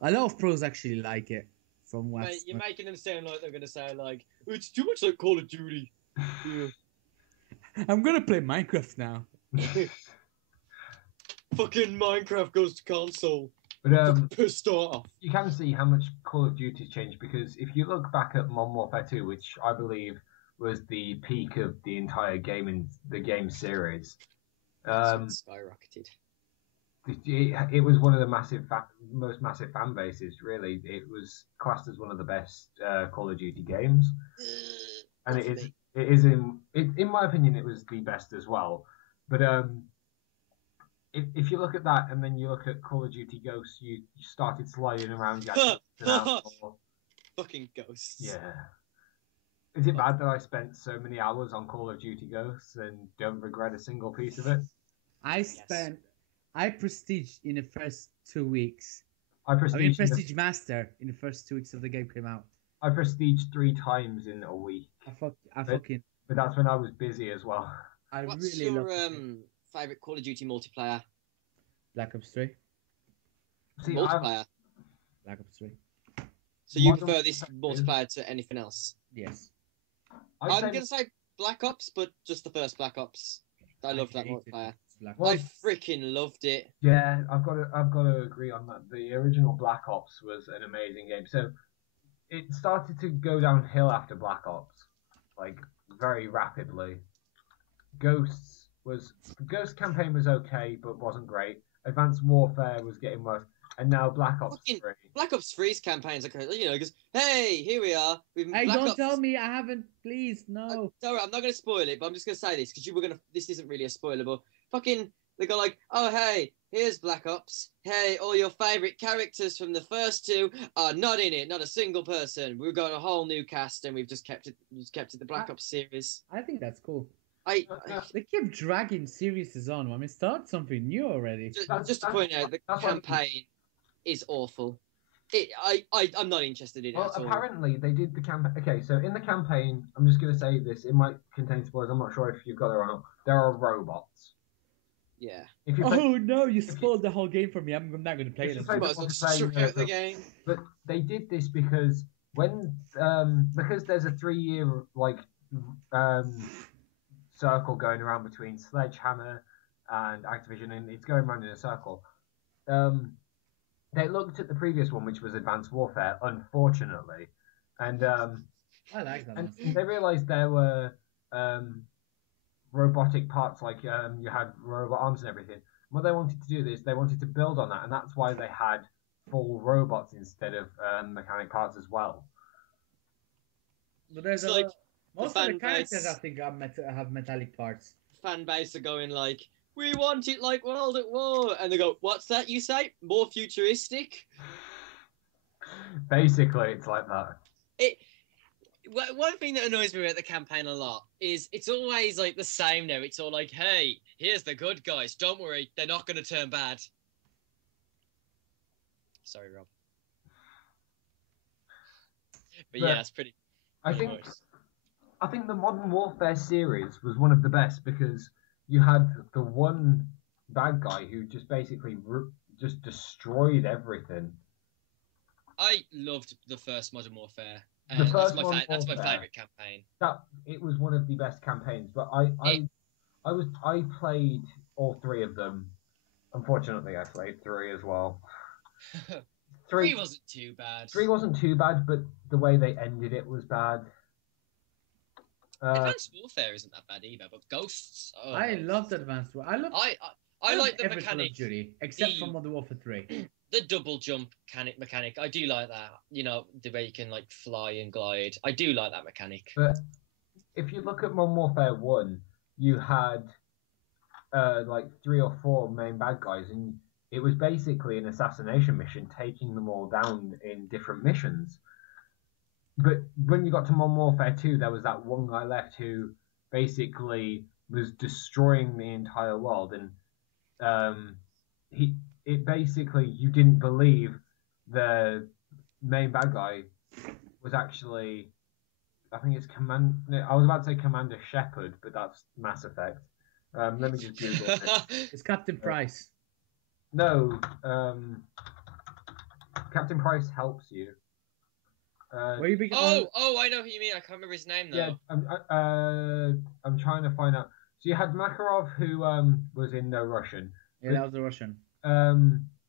A lot of pros actually like it. From what Mate, you're making them sound like they're gonna say like it's too much like Call of Duty. I'm gonna play Minecraft now. Fucking Minecraft goes to console. But Pissed off. you can see how much Call of Duty's changed because if you look back at Modern Warfare 2, which I believe was the peak of the entire game series, skyrocketed. It was one of the most massive fan bases. Really, it was classed as one of the best Call of Duty games, and it is in my opinion, it was the best as well. But if you look at that and then you look at Call of Duty Ghosts, you started sliding around. Fucking Ghosts. Yeah. Is it bad that I spent so many hours on Call of Duty Ghosts and don't regret a single piece of it? I prestiged in the first 2 weeks. I prestige master in the first 2 weeks of the game came out. I prestiged 3 times in a week. But that's when I was busy as well. What's your favorite Call of Duty multiplayer? Black Ops 3. See, multiplayer. Black Ops 3. So you prefer this multiplayer to anything else? Yes. I'm gonna say Black Ops, but just the first Black Ops. I loved that multiplayer. I freaking loved it. Yeah, I've got to agree on that. The original Black Ops was an amazing game. So it started to go downhill after Black Ops, like very rapidly. Ghost campaign was okay, but wasn't great. Advanced Warfare was getting worse, and now Black Ops 3. Black Ops 3's campaigns are, because hey, here we are. Hey, don't tell me I haven't. Please, no. Sorry, I'm not going to spoil it, but I'm just going to say this because this isn't really a spoiler, but fucking they go like, oh hey, here's Black Ops. Hey, all your favorite characters from the first 2 are not in it, not a single person. We've got a whole new cast, and we've just kept it the Black Ops series. I think that's cool. They keep dragging series on. I mean, start something new already. Just to point out, the campaign is awful. I'm not interested in it at all. Apparently they did the campaign. Okay, so in the campaign, I'm just going to say this. It might contain spoilers. I'm not sure if you've got it or not. There are robots. Yeah. No! You spoiled the whole game for me. I'm not going to play it. The game. But they did this because because there's a 3-year circle going around between Sledgehammer and Activision, and it's going around in a circle. They looked at the previous one, which was Advanced Warfare, unfortunately, and I like that. And they realised there were robotic parts, like you had robot arms and everything. What they wanted to do is they wanted to build on that, and that's why they had full robots instead of mechanic parts as well. But there's most of the characters I think have metallic parts. Fan base are going like, we want it like World at War, and they go, what's that you say? More futuristic? Basically, it's like that. One thing that annoys me about the campaign a lot is it's always like the same now. It's all like, hey, here's the good guys. Don't worry, they're not going to turn bad. Sorry, Rob. But yeah, it's pretty. I think the Modern Warfare series was one of the best because you had the one bad guy who just basically just destroyed everything. I loved the first Modern Warfare. The first That's my favorite campaign. That it was one of the best campaigns, but I played all three of them. Unfortunately, I played 3 as well. 3 wasn't too bad. 3 wasn't too bad, but the way they ended it was bad. Advanced Warfare isn't that bad either, but Ghosts. Oh, I loved Advanced Warfare. I like the every mechanic. Call of Duty, except for Modern Warfare 3. The double jump mechanic. I do like that. You know, the way you can like fly and glide. I do like that mechanic. But if you look at Modern Warfare 1, you had like 3 or 4 main bad guys, and it was basically an assassination mission, taking them all down in different missions. But when you got to Modern Warfare 2, there was that one guy left who basically was destroying the entire world, and it basically, you didn't believe the main bad guy was actually, I think it's I was about to say Commander Shepard, but that's Mass Effect. Let me just Google it. It's Captain Price. No, Captain Price helps you. I know who you mean. I can't remember his name though. Yeah, I'm trying to find out. So you had Makarov, who was in No Russian. Yeah, that was the Russian.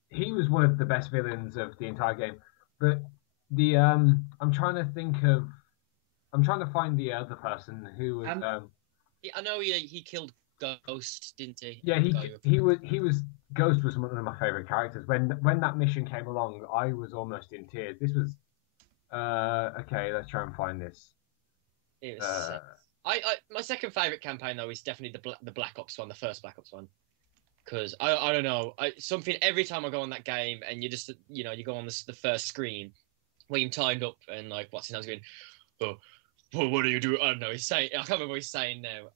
He was one of the best villains of the entire game. But the I'm trying to find the other person who was. I know he killed Ghost, didn't he? Yeah, he was. Ghost was one of my favorite characters. When that mission came along, I was almost in tears. This was. Okay, let's try and find this. It was. My second favorite campaign though is definitely the Black Ops one, the first Black Ops one. Because I don't know, something every time I go on that game and you just you go on the first screen, William timed up and like what's his name's going, oh, well, what do you do? I don't know. He's saying, I can't remember what he's saying now.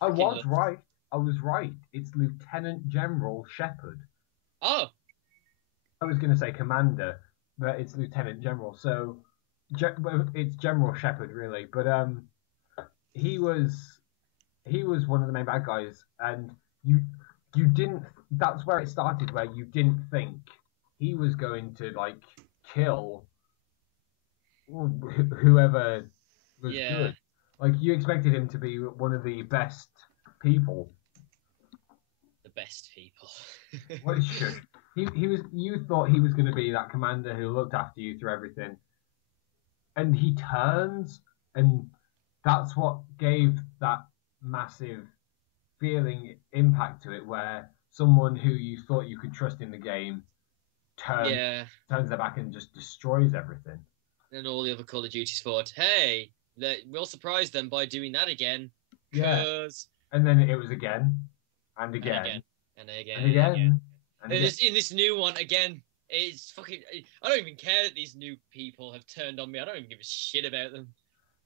I was right. I was right. It's Lieutenant General Shepard. Oh. I was going to say Commander, but it's Lieutenant General. So it's General Shepard really. But he was one of the main bad guys, and you didn't. That's where it started, where you didn't think he was going to like kill whoever was good. Like you expected him to be one of the best people. The best people. Well, sure. He was. You thought he was going to be that commander who looked after you through everything, and he turns, and that's what gave that massive feeling impact to it, where someone who you thought you could trust in the game turns their back and just destroys everything. And all the other Call of Duties thought, hey, we'll surprise them by doing that again. Yeah. And then it was again and again and again and again. And in this new one again, it's fucking. I don't even care that these new people have turned on me. I don't even give a shit about them.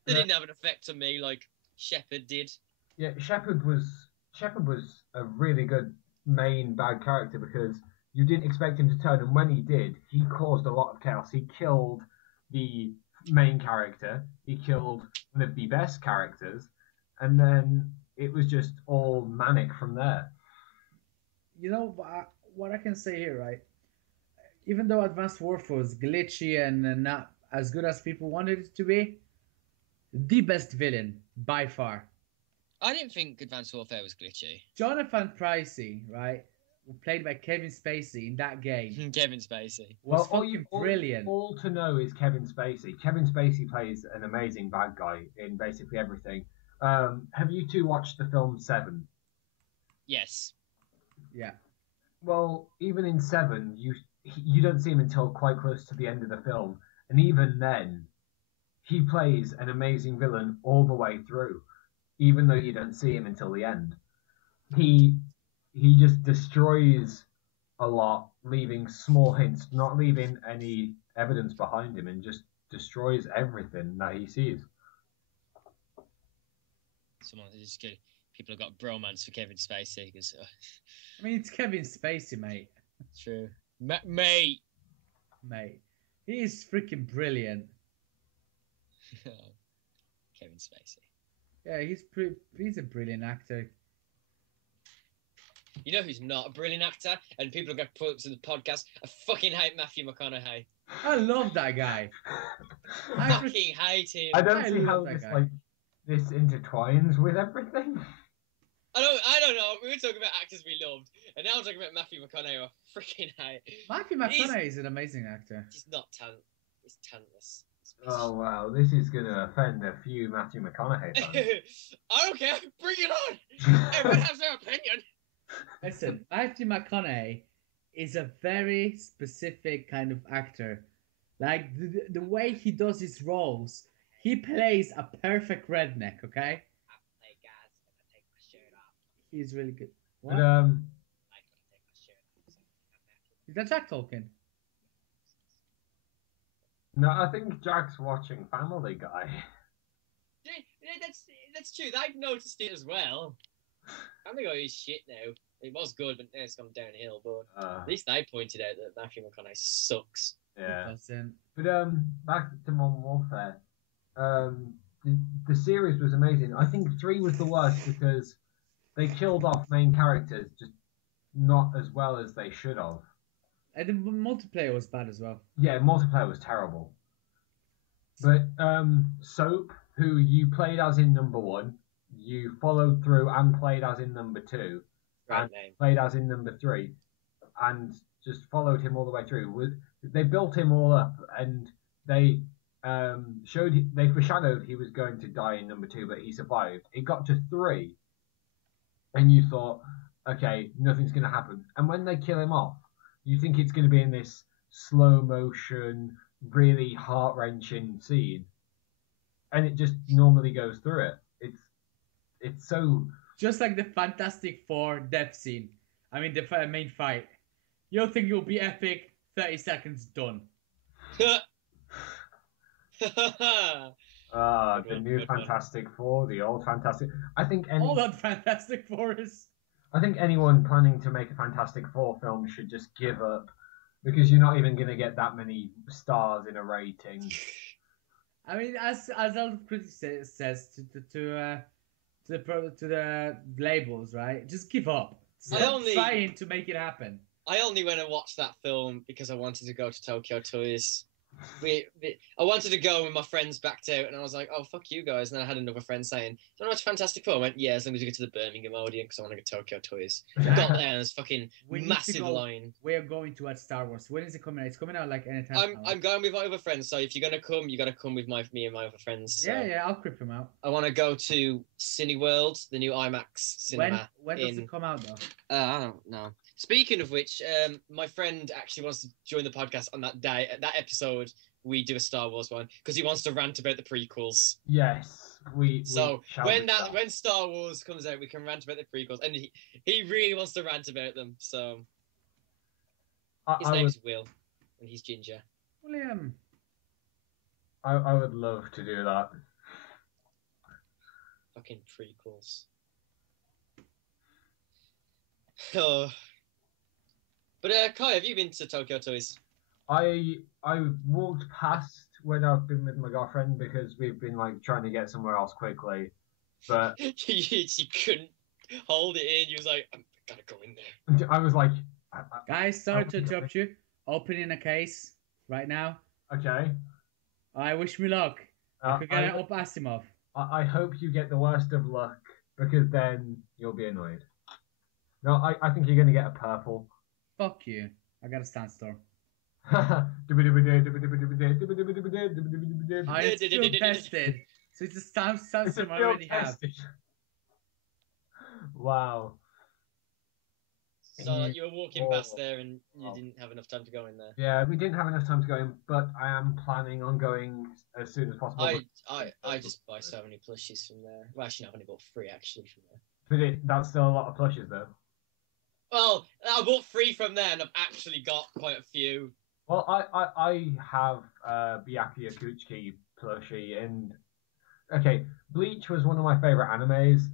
They didn't have an effect on me like Shepard did. Yeah, Shepard was a really good main bad character because you didn't expect him to turn, and when he did, he caused a lot of chaos. He killed the main character, he killed one of the best characters, and then it was just all manic from there. You know what I can say here, right? Even though Advanced Warfare was glitchy and not as good as people wanted it to be, the best villain by far. I didn't think Advanced Warfare was glitchy. Jonathan Pricey, right, played by Kevin Spacey in that game. Kevin Spacey. Was brilliant. All to know is Kevin Spacey. Kevin Spacey plays an amazing bad guy in basically everything. Have you two watched the film Seven? Yes. Yeah. Well, even in Seven, you don't see him until quite close to the end of the film, and even then, he plays an amazing villain all the way through, even though you don't see him until the end. He just destroys a lot, leaving small hints, not leaving any evidence behind him, and just destroys everything that he sees. Someone is good. People have got bromance for Kevin Spacey. Cause, I mean, it's Kevin Spacey, mate. True. Mate. He is freaking brilliant. Kevin Spacey. Yeah, he's a brilliant actor. You know who's not a brilliant actor? And people are going to put up to the podcast. I fucking hate Matthew McConaughey. I love that guy. I fucking hate him. I don't I see how love that this guy. this intertwines with everything. I don't know. We were talking about actors we loved, and now I'm talking about Matthew McConaughey. Who I freaking hate. Matthew McConaughey is an amazing actor. He's not talent. He's talentless. Oh wow, this is gonna offend a few Matthew McConaughey fans. I don't care. Bring it on. Everyone has their opinion. Listen, Matthew McConaughey is a very specific kind of actor. Like the way he does his roles, he plays a perfect redneck. Okay, Hey guys, I'm gonna take my shirt off. he's really good. But, What? I'm gonna take my shirt off. Is that Jack Tolkien? no, I think Jack's watching Family Guy. Yeah, that's true. I've noticed it as well. Family Guy is shit now. It was good, but now it's gone downhill. But at least they pointed out that Matthew McConaughey sucks. Yeah. Doesn't. But back to Modern Warfare. The series was amazing. I think 3 was the worst because they killed off main characters just not as well as they should have. And the multiplayer was bad as well. Yeah, multiplayer was terrible. But Soap, who you played as in number 1, you followed through and played as in number 2, Right and name. played as in number 3, and just followed him all the way through. They built him all up, and they they foreshadowed he was going to die in number 2, but he survived. It got to 3, and you thought, okay, nothing's going to happen. And when they kill him off, you think it's going to be in this slow motion, really heart wrenching scene, and it just normally goes through it. It's so Just like the Fantastic Four death scene. I mean, the main fight. You'll think it'll be epic. 30 seconds done. the new Fantastic Four, the old Fantastic. I think All that Fantastic Four is. I think anyone planning to make a Fantastic Four film should just give up, because you're not even going to get that many stars in a rating. I mean, as Elf Critic says to the labels, right? Just give up. Stop trying to make it happen. I only went and watched that film because I wanted to go to Tokyo Toys. I wanted to go when my friends backed out, and I was like, "Oh, fuck you guys!" And then I had another friend saying, "Do you want to watch Fantastic Four?" I went, "Yeah, as long as we get to the Birmingham Odeon because I want to go to Tokyo Toys." Got there and there's fucking massive line. We're going to watch Star Wars. When is it coming out? It's coming out like anytime. I'm going with my other friends, so if you're gonna come, you gotta come with me and my other friends. So. Yeah, I'll creep him out. I want to go to Cineworld, the new IMAX cinema. When does it come out though? I don't know. Speaking of which, my friend actually wants to join the podcast on that day. That episode, we do a Star Wars one because he wants to rant about the prequels. Yes, we. So when Star Wars comes out, we can rant about the prequels, and he really wants to rant about them. So his name is Will, and he's ginger. William. I would love to do that. Fucking prequels. Oh. But Kai, have you been to Tokyo Toys? I walked past when I've been with my girlfriend because we've been like trying to get somewhere else quickly, but she couldn't hold it in. You was like, I gotta go in there. I was like, guys, sorry to interrupt you. Opening a case right now. Okay. I wish me luck. I could get it up Asimov. I hope you get the worst of luck, because then you'll be annoyed. No, I think you're gonna get a purple. Fuck you. I got a standstill. I it's still tested. So it's a standstill I already have. Wow. So you were walking past there and you didn't have enough time to go in there. Yeah, we didn't have enough time to go in, but I am planning on going as soon as possible. I just buy so many plushies from there. Well, actually, no, I've only bought 3 actually from there. But that's still a lot of plushes, though. Well, I bought 3 from there, and I've actually got quite a few. Well, I have Byakuya Kuchiki plushie, and okay, Bleach was one of my favorite animes.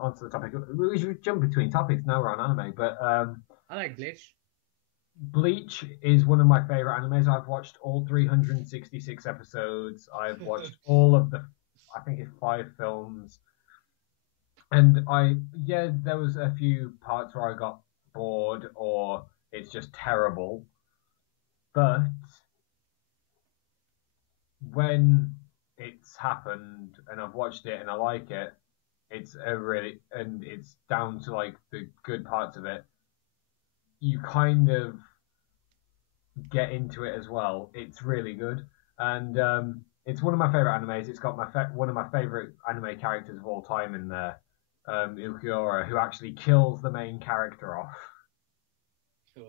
Onto the topic, we should jump between topics now. We're on anime, but I like Bleach. Bleach is one of my favorite animes. I've watched all 366 episodes. I've watched all of the, I think it's 5 films. And there was a few parts where I got bored or it's just terrible. But when it's happened and I've watched it and I like it, it's it's down to like the good parts of it. You kind of get into it as well. It's really good, and it's one of my favorite animes. It's got one of my favorite anime characters of all time in there, Ukiura, who actually kills the main character off. Cool.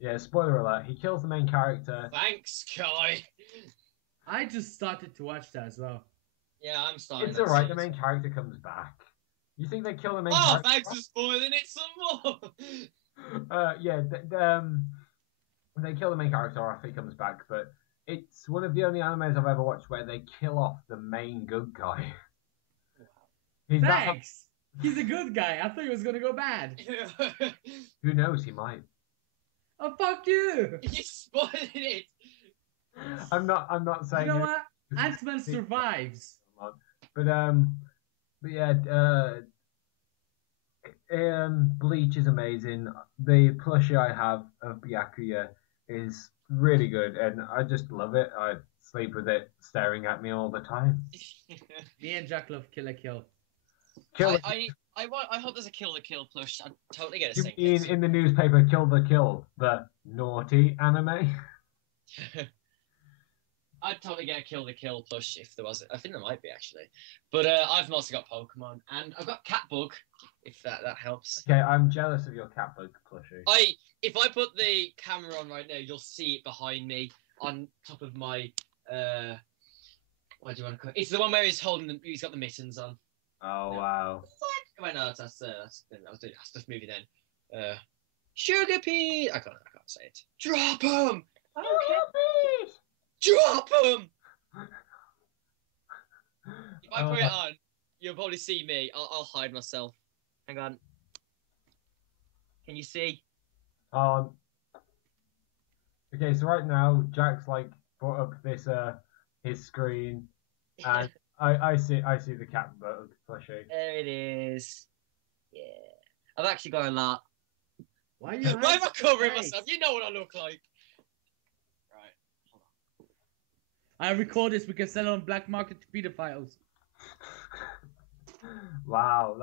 Yeah, spoiler alert, he kills the main character. Thanks, Kai. I just started to watch that as well. Yeah, I'm starting. It's alright, the main character comes back. You think they kill the main Oh, character? thanks for spoiling it some more. They kill the main character off, he comes back, but it's one of the only animes I've ever watched where they kill off the main good guy. Thanks! He's a good guy. I thought he was gonna go bad. Who knows, he might. Oh, fuck you! You spoiled it! I'm not saying You know what? Ant-Man survives. But yeah, Bleach is amazing. The plushie I have of Byakuya is really good, and I just love it. I sleep with it staring at me all the time. Me and Jack love Kill la Kill. I hope there's a Kill la Kill plush. I'd totally get a You sink. mean in the newspaper, Kill the Kill, the naughty anime? I'd totally get a Kill the Kill plush if there was. I think there might be actually, but I've mostly got Pokemon and I've got Catbug. If that helps. Okay, I'm jealous of your Catbug plushie. If I put the camera on right now, you'll see it behind me on top of my what do you want to call it? It's the one where he's got the mittens on. Oh wow. Wait, no, that's the movie then. Sugar Pea. I can't say it. Drop him. Okay. Drop him. If I put it on, you'll probably see me. I'll hide myself. Hang on. Can you see? Okay, so right now Jack's like brought up this his screen, and I see the Catbug plushie. There it is. Yeah, I've actually got a lot. Why am I covering myself? You know what I look like. Right. Hold on. I record this. We can sell it on black market to pedophiles. Wow,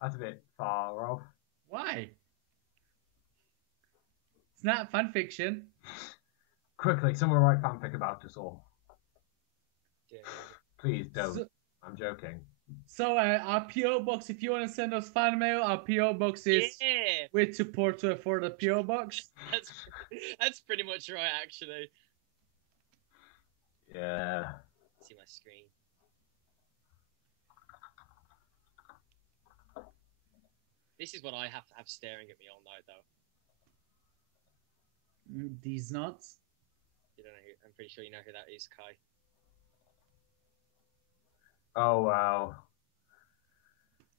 that's a bit far off. Why? It's not fan fiction. Quickly, someone write fanfic about us all. Yeah. Please don't. I'm joking. So our PO box, if you want to send us fan mail, our PO box is with support for the PO box. That's pretty much right, actually. Yeah. See my screen. This is what I have to have staring at me all night, though. These nuts. You don't know who, I'm pretty sure you know who that is, Kai. Oh wow.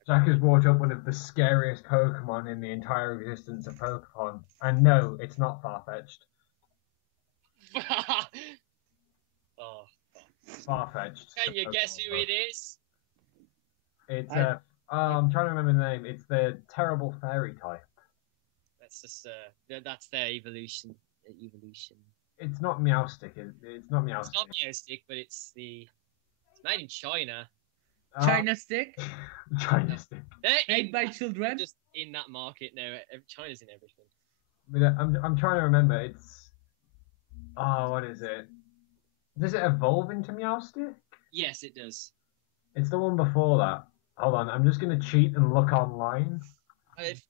Jack has brought up one of the scariest Pokemon in the entire existence of Pokemon. And no, it's not Farfetch'd. Oh. Farfetch'd. Can you guess who it is? It's I'm trying to remember the name. It's the terrible fairy type. That's just that's their evolution. It's not Meowstic. It's not Meowstic. It's not Meowstic, but it's made in China. China stick. China stick. Made by children. Just in that market now. China's in everything. But I'm trying to remember. It's what is it? Does it evolve into Meowstic? Yes, it does. It's the one before that. Hold on, I'm just gonna cheat and look online.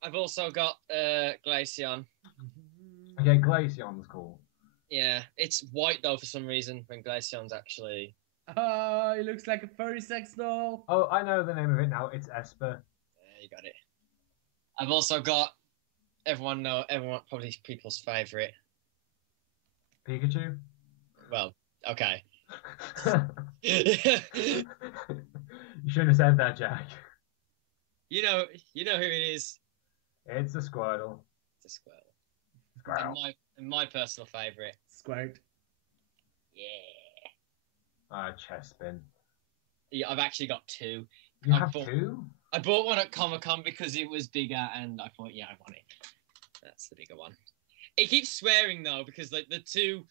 I've also got Glaceon. Okay, Glaceon's cool. Yeah, it's white though for some reason. When Glaceon's actually. Oh, it looks like a furry sex doll. Oh, I know the name of it now. It's Esper. Yeah, you got it. I've also got everyone probably people's favorite. Pikachu. Well, okay. You shouldn't have said that, Jack. You know who it is. It's a Squirtle. It's a Squirtle. Squirtle. And my personal favourite. Squirt. Yeah. Chespin. Yeah, I've actually got two. You I have bought- 2? I bought one at Comic-Con because it was bigger, and I thought, yeah, I want it. That's the bigger one. He keeps swearing though because like the 2,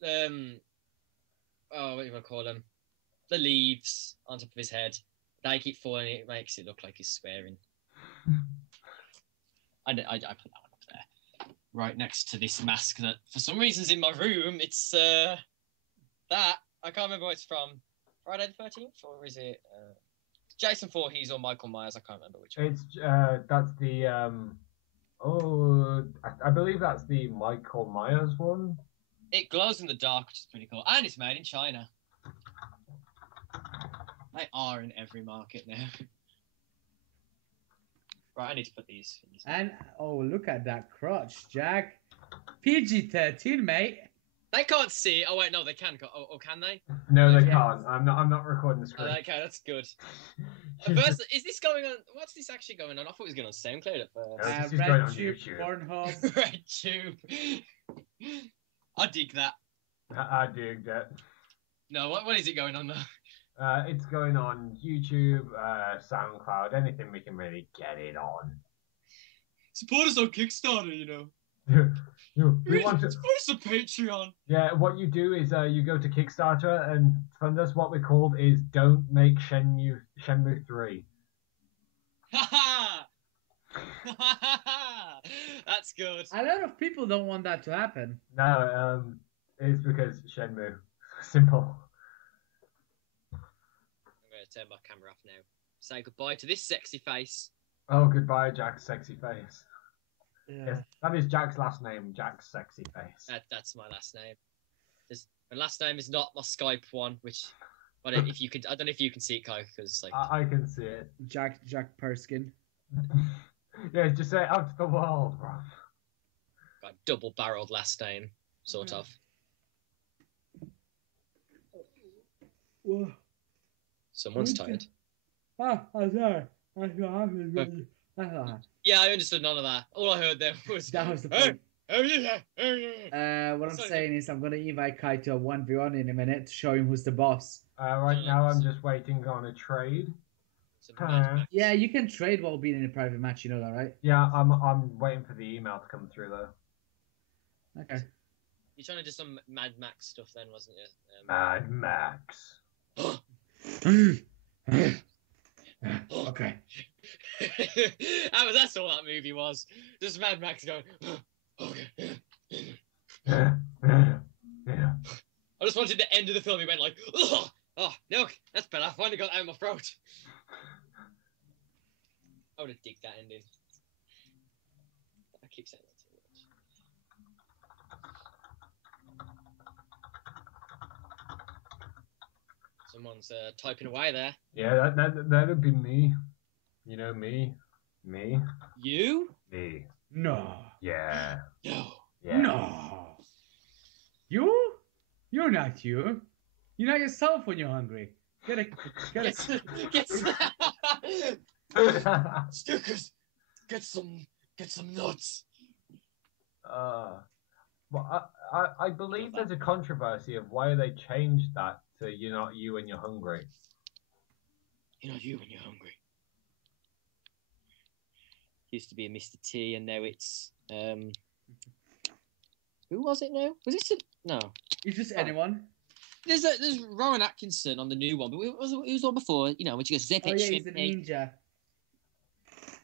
what do you want to call them? The leaves on top of his head. They keep falling. It makes it look like he's swearing. I put that one up there, right next to this mask that, for some reason's in my room. It's that I can't remember where it's from. Friday the 13th, or is it Jason Voorhees or Michael Myers? I can't remember which one. It's that's the I believe that's the Michael Myers one. It glows in the dark, which is pretty cool, and it's made in China. They are in every market now. Right, I need to put these. And oh, look at that crotch, Jack. PG-13, mate. They can't see. Oh wait, no, they can. Oh, can they? No, they Yes. can't. I'm not recording the Oh, screen. okay, that's good. First, is this going on? What's this actually going on? I thought it was going on SoundCloud at first. This is going on RedTube, YouTube. Pornhub. Red Tube. I dig that. I dig that. No, what is it going on though? It's going on YouTube, SoundCloud, anything we can really get it on. Support us on Kickstarter, you know. We want to, Support us on Patreon. yeah, what you do is you go to Kickstarter and fund us. What we're called is Don't Make Shenmue 3. Ha That's good. A lot of people don't want that to happen. No, it's because Shenmue. Simple. I'm going to turn my camera off now. Say goodbye to this sexy face. Oh, goodbye, Jack's sexy face. Yeah. Yes, that is Jack's last name, Jack's sexy face. That's my last name. My last name is not my Skype one, which, but if you could, I don't know if you can see it, Kai, because like I can see it. Jack Perskin. Yeah, just say it out to the world, bro. got a double-barreled last name, sort of. Whoa. Someone's Okay. tired. I'm sorry. Yeah, I understood none of that. All I heard there was. That was the "Hey, point. oh yeah, oh yeah." What I'm Sorry. saying is I'm going to invite Kai to a 1v1 in a minute to show him who's the boss. Right now, I'm just waiting on a trade. Some Mad Max. Yeah, you can trade while being in a private match, you know that, right? Yeah, I'm waiting for the email to come through though. Okay. You're trying to do some Mad Max stuff then, wasn't you? Mad Max. Okay. That's all that movie was. Just Mad Max going. Okay. Yeah. I just wanted the end of the film. He went like, oh, no, that's better. I finally got that out of my throat. I would have digged that ending. I keep saying that too much. Someone's typing away there. Yeah, that'd be me. You know me. You? Me. No. Yeah. No. Yeah. No. You? You're not you. You're not yourself when you're hungry. Get a. Stickers. Get some nuts. Well, I believe there's a controversy of why they changed that to "you're not you when you're hungry." You're not you when you're hungry. Used to be a Mr. T, and now it's who was it now? Was it no? It's just anyone. There's Rowan Atkinson on the new one, but it was on before. You know when she goes zip Oh it, yeah, ship he's the it. ninja.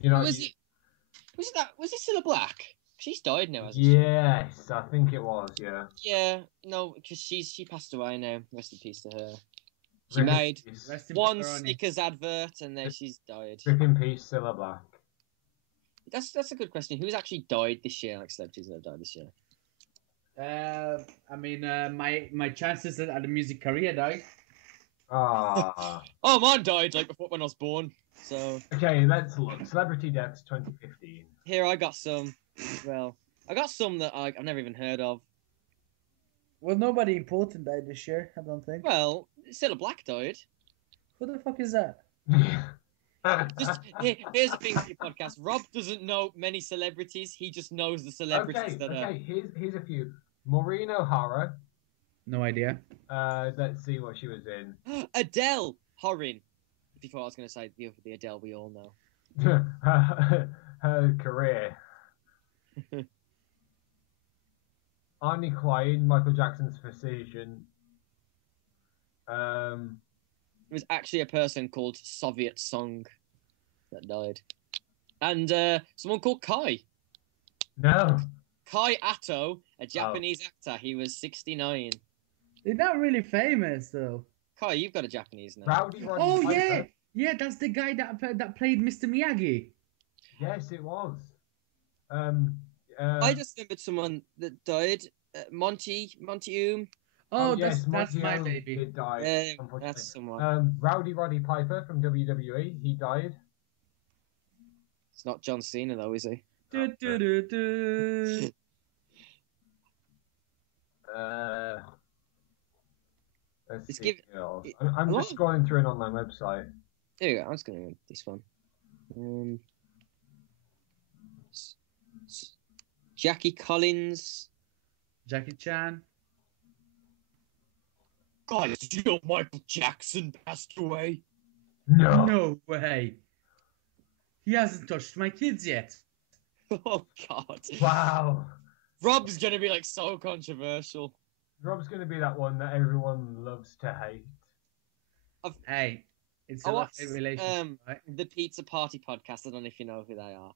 You know. Was it still a black? She's died now, hasn't Yes, I think it was. Yeah. she? Yeah, no, because she passed away now. Rest in peace to her. She Rip in made peace. Rest in one pepperoni. Snickers advert, and now she's died. Rip in peace, Cilla Black. That's a good question. Who's actually died this year? Like celebrities that have died this year. I mean, my chances at the music career died. Ah. Oh, mine died like before when I was born. So Okay, let's look. Celebrity deaths 2015. here I got some. Well, I got some that I've never even heard of. Well, nobody important died this year, I don't think. Well, Cilla Black died. Who the fuck is that? Just here's the thing for your podcast. Rob doesn't know many celebrities. He just knows the celebrities that are. Okay. Here's a few. Maureen O'Hara. No idea. Let's see what she was in. Adele Horin. before I was going to say the Adele we all know. Her career. Arnie Klein, Michael Jackson's physician. It was actually a person called Soviet Song that died. And someone called Kai. No. Kai Atto, a Japanese actor. He was 69. They're not really famous though. Kai, you've got a Japanese name. Rowdy Roddy Oh Piper. yeah, yeah, that's the guy that played Mr. Miyagi. Yes, it was. I just remembered someone that died. Monty Oh, yes, that's my Montiel baby. did die, unfortunately. That's someone. Rowdy Roddy Piper from WWE, he died. It's not John Cena though, is he? Du, du, du, du. Let's It's see. give- I'm just scrolling through an online website. There you go. I'm just going to go this one. Jackie Collins. Jackie Chan. Guys, you know Michael Jackson passed away? No. No way. He hasn't touched my kids yet. Oh, God. Wow. Rob's going to be, like, so controversial. Rob's going to be that one that everyone loves to hate. Hey, it's I a watched love-hate relationship, right? the Pizza Party podcast. I don't know if you know who they are.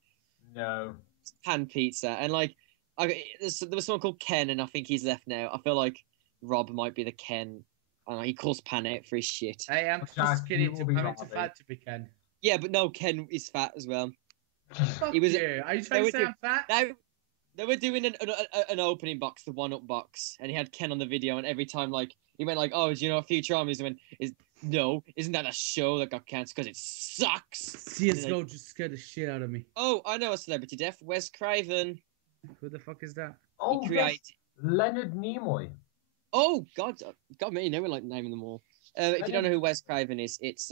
No. It's Pan Pizza. And, like, there was someone called Ken, and I think he's left now. I feel like Rob might be the Ken. I don't know, he calls Pan out for his shit. Hey, I'm too Jack, skinny you to will be I'm too Robbie. fat to be Ken. Yeah, but no, Ken is fat as well. Fuck He was- you. Are you trying to say I'm fat? They were doing an opening box, the one-up box, and he had Ken on the video, and every time, like, he went like, oh, do you know what Futurama is? He went, no, isn't that a show that got cancelled because it sucks? CSGO just scared the shit out of me. Oh, I know a celebrity death, Wes Craven. Who the fuck is that? Oh, He yes. created... Leonard Nimoy. Oh, God, me, never like naming them all. If you don't know who Wes Craven is, it's,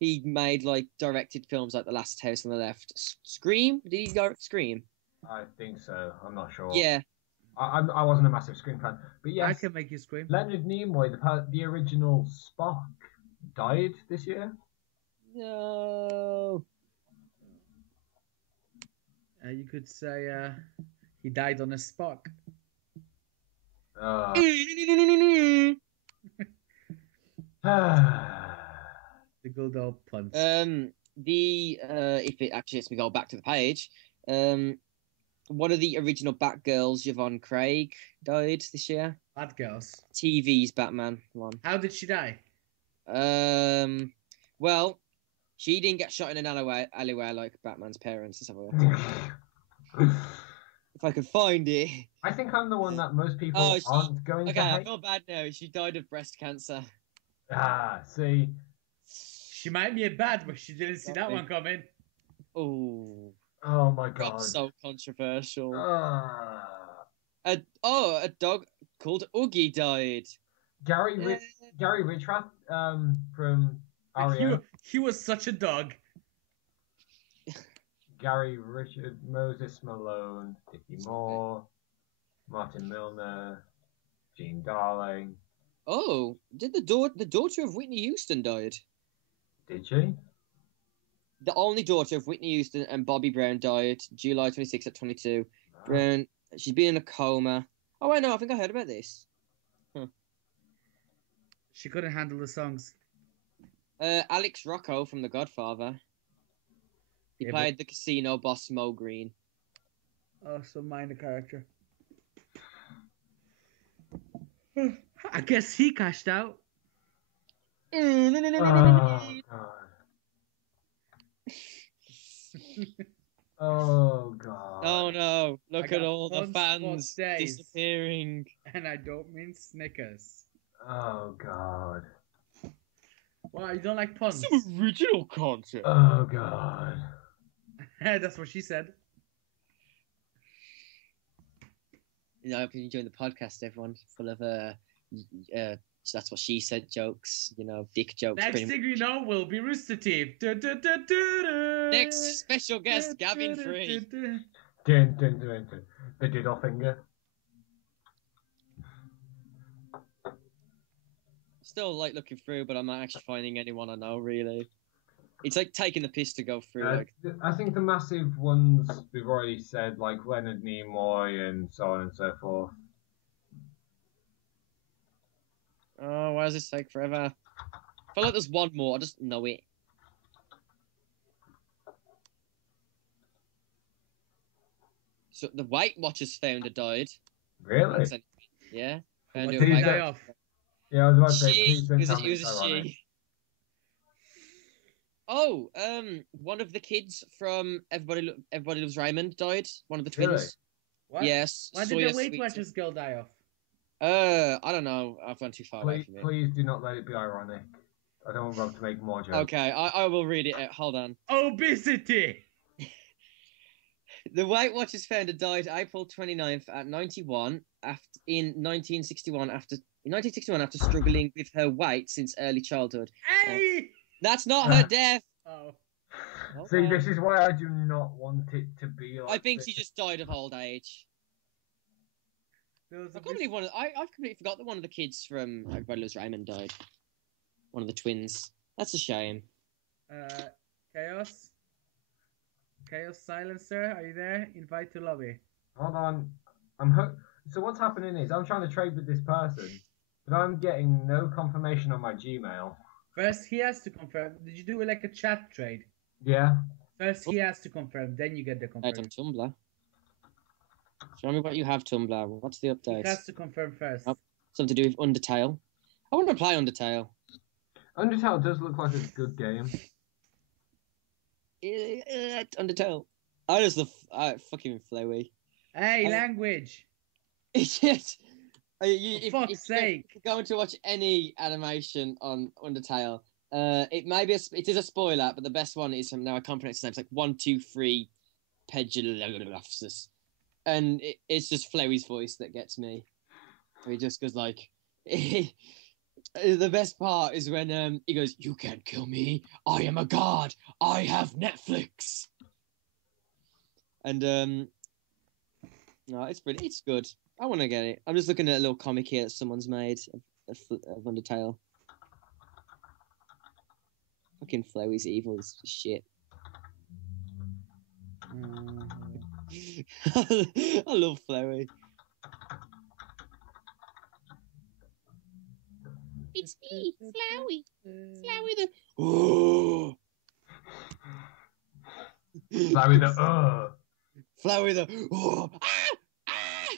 he made, like, directed films like The Last House on the Left. Scream? Did he direct Scream? I think so. I'm not sure. Yeah. I wasn't a massive Scream fan. But yes, I can make you scream. Leonard Nimoy, the original Spock, died this year. No. You could say he died on a Spock. The good old puns. If it actually lets me go back to the page, one of the original Batgirls, Yvonne Craig, died this year. Bad girls. TV's Batman one. How did she die? Well, she didn't get shot in an alleyway like Batman's parents. Let's have a look. If I could find it. I think I'm the one that most people aren't going Okay, to I hate. feel bad now. She died of breast cancer. See. She might be a bad, but she didn't see that one coming. Oh. Oh my god. That's so controversial. Ah. A dog called Oogie died. Gary Richrath from Aria. He was such a dog. Gary Richard, Moses Malone, Dickie Moore, Martin Milner, Gene Darling. Oh, did the daughter of Whitney Houston died? Did she? The only daughter of Whitney Houston and Bobby Brown died July 26 at 22. Brown, she's been in a coma. Oh, I know. I think I heard about this. She couldn't handle the songs. Alex Rocco from The Godfather. He played the casino boss Mo Green. Oh, some minor character. I guess he cashed out. Oh god. Oh god. Oh no! Look I at got all the puns for fans days. disappearing. And I don't mean Snickers. Oh god. Wow, you don't like puns? Some original content. Oh god. That's what she said. You know, I hope you enjoying the podcast, everyone. Full of that's what she said jokes. You know, dick jokes. Next thing we know, we'll be Rooster Teeth. Next special guest, Gavin Free. Dun, dun, dun, dun. The diddle finger. Still like looking through, but I'm not actually finding anyone I know really. It's like taking the piss to go through. Like, I think the massive ones we've already said, like Leonard Nimoy and so on and so forth. oh, why does this take forever? I feel like there's one more. I just know it. So the Weight Watchers founder died. Really? Yeah. What Founder did of he Weight die Watchers. of? Yeah, I was about to say, She. please don't tell It me was it's a ironic. she. Oh, one of the kids from Everybody Loves Raymond died. One of the twins. Really? What? Yes. Why did Sawyer the Weight Sweet- Watchers girl die off? I don't know. I've gone too far away Please, from it. please do not let it be ironic. I don't want Rob to make more jokes. Okay, I will read it out. Hold on. Obesity! The Weight Watchers founder died April 29th at 91 in 1961 after struggling with her weight since early childhood. Hey! That's not her death. Oh. See, Okay. this is why I do not want it to be like I think this. she just died of old age. There was a I can't believe I've completely forgot that one of the kids from Everybody Loves Raymond died. One of the twins. That's a shame. Chaos? Chaos Silencer, are you there? Invite to lobby. Hold on. So what's happening is I'm trying to trade with this person, but I'm getting no confirmation on my Gmail. First, he has to confirm. Did you do like a chat trade? Yeah. First, he has to confirm, then you get the Right confirm. on Tumblr. Show me what you have, Tumblr. What's the He updates? has to confirm first. Oh. Something to do with Undertale. I want to play Undertale. Undertale does look like a good game. Undertale. I just love fucking flowy. Hey, language! It's just For fuck's sake! if you're going to watch any animation on Undertale, it is a spoiler, but the best one is from now I can't pronounce his name. It's like 1, 2, 3, Pedulopsis, and it's just Flowy's voice that gets me. He just goes like, the best part is when he goes, "You can't kill me. I am a god. I have Netflix." And no, it's brilliant. It's good. I want to get it. I'm just looking at a little comic here that someone's made of Undertale. Fucking Flowy's evil as shit. I love Flowy. It's me, Flowy. Flowy the. Oh. Larry the Flowy the. Oh. Ah! Ah!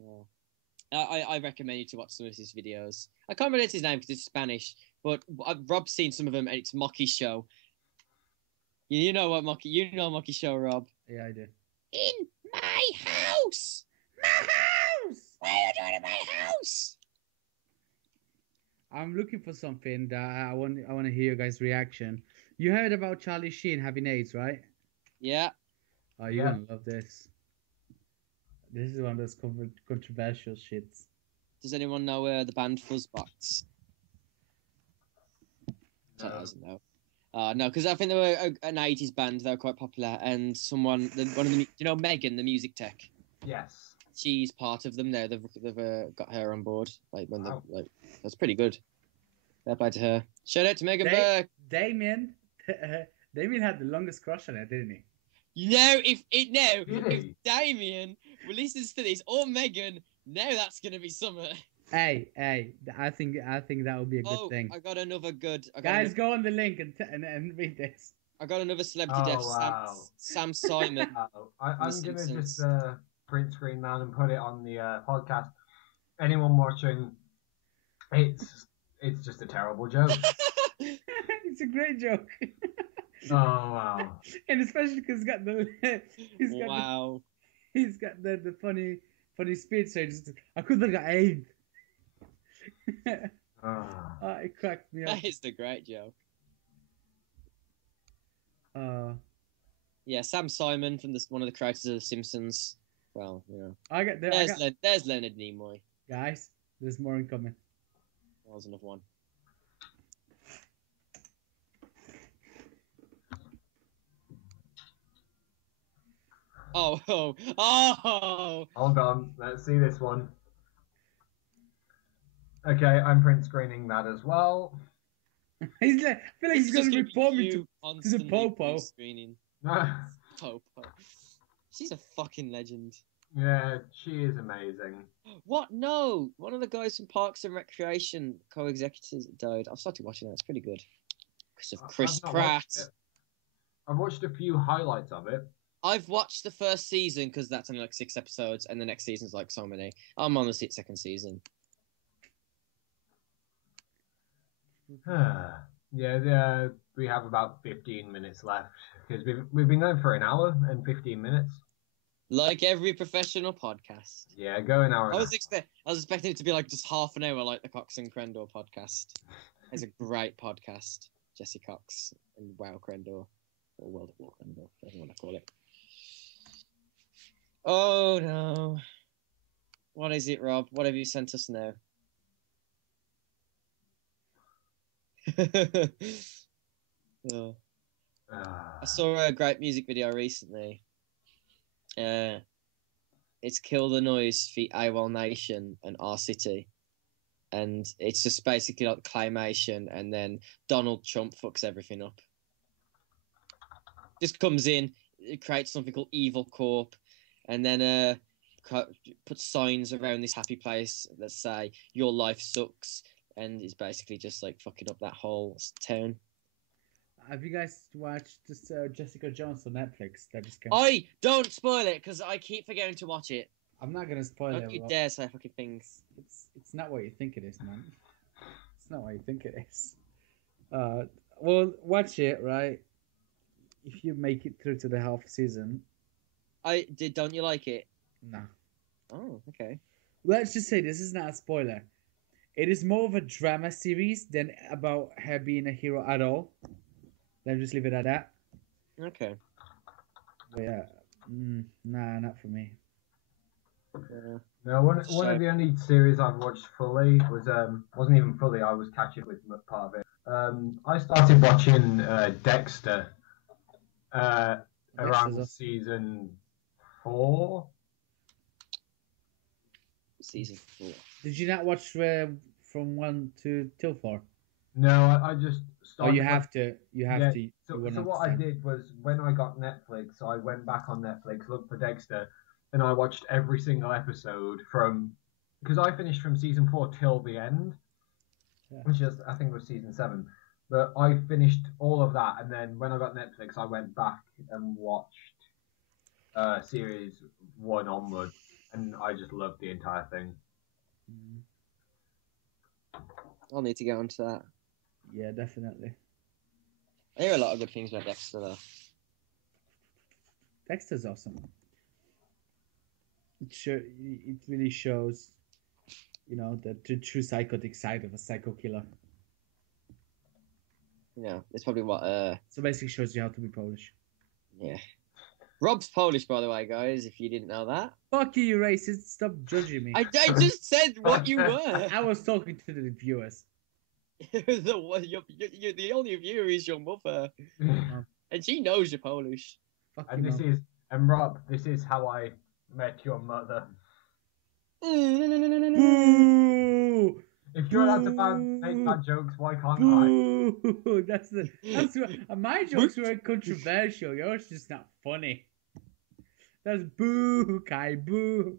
Oh. I recommend you to watch some of his videos. I can't remember his name because it's Spanish, but Rob's seen some of them and it's Mocky Show. You know what Mocky Show, Rob? Yeah, I do. In my house! My house! What are you doing in my house? I'm looking for something that I want to hear your guys' reaction. You heard about Charlie Sheen having AIDS, right? Yeah. Oh, you're Yeah. gonna love this. This is one of those controversial shits. Does anyone know the band Fuzzbox? No. Doesn't know. No, because I think they were an 80s band. They were quite popular, and one of them, Megan, the music tech. Yes. She's part of them now. They've got her on board. Wow. That's pretty good. Fair play to her. Shout out to Megan Burke. Damien had the longest crush on her, didn't he? If Damien listens to this or Megan, now that's gonna be summer. Hey, I think that would be a good thing. I got another good. Guys, go on the link and read this. I got another celebrity death. Wow. Sam Simon. I'm gonna Simpsons. just print screen that and put it on the podcast. Anyone watching, it's just a terrible joke. It's a great joke. Oh wow. And especially because he's got the funny speech. So I could have got AIDS. It cracked me up. That is the great joke. Yeah, Sam Simon from one of the creators of The Simpsons. Well, there's Leonard Nimoy. Guys, there's more incoming. That was another one. Oh! Hold on, let's see this one. Okay, I'm print screening that as well. He's like, I feel like he's This is gonna just gonna be report me you to the constantly popo. screening yeah, Popo. She's a fucking legend. she is amazing. What? No! One of the guys from Parks and Recreation co-executives died. I've started watching that. It's pretty good. Because of Chris I've not Pratt. watched it. I've watched a few highlights of it. I've watched the first season because that's only like 6 episodes, and the next season's like so many. I'm on the second season. Yeah, we have about 15 minutes left because we've been going for an hour and 15 minutes. Like every professional podcast. Yeah, go an hour. I was expecting it to be like just half an hour, like the Cox and Crendor podcast. It's a great podcast. Jesse Cox and Wow Crendor, or World of War Crendor, whatever you want to call it. Oh no! What is it, Rob? What have you sent us now? Oh. I saw a great music video recently. It's Kill the Noise feat AWOL Nation and R City. And it's just basically like claymation, and then Donald Trump fucks everything up. Just comes in, it creates something called Evil Corp, and then puts signs around this happy place that say "Your life sucks," and is basically just like fucking up that whole town. Have you guys watched this Jessica Jones on Netflix that just came? Oi! Don't spoil it, because I keep forgetting to watch it. I'm not gonna spoil Don't it. you Rob. dare say fucking things. It's not what you think it is, man. It's not what you think it is. Well, watch it, right? If you make it through to the half season. Don't you like it? No. Oh, okay. Let's just say this is not a spoiler. It is more of a drama series than about her being a hero at all. Let's just leave it at that. Okay. But yeah, nah, not for me. No, one of the only series I've watched fully was wasn't even fully. I was catching with part of it. I started watching Dexter around season 4. Season 4. Did you not watch from 1 to till 4? No, I just started. Oh, you have to. You have to. So what I did was when I got Netflix, I went back on Netflix, looked for Dexter, and I watched every single episode because I finished from season 4 till the end, which is I think was season 7. But I finished all of that, and then when I got Netflix, I went back and watched series 1 onward, and I just loved the entire thing. I'll need to get onto that. Yeah, definitely. I hear a lot of good things about Dexter, though. Dexter's awesome. It really shows, the true psychotic side of a psycho killer. Yeah, it's probably what. So basically, shows you how to be Polish. Yeah. Rob's Polish, by the way, guys. If you didn't know that. Fuck you, racist! Stop judging me. I just said what you were. I was talking to the viewers. The only viewer is your mother, and she knows you're Polish. And Rob, this is how I met your mother. Boo! If you're allowed to make bad jokes, why can't I? That's what, my jokes were controversial. Yours just not funny. That's boo, Kai, boo.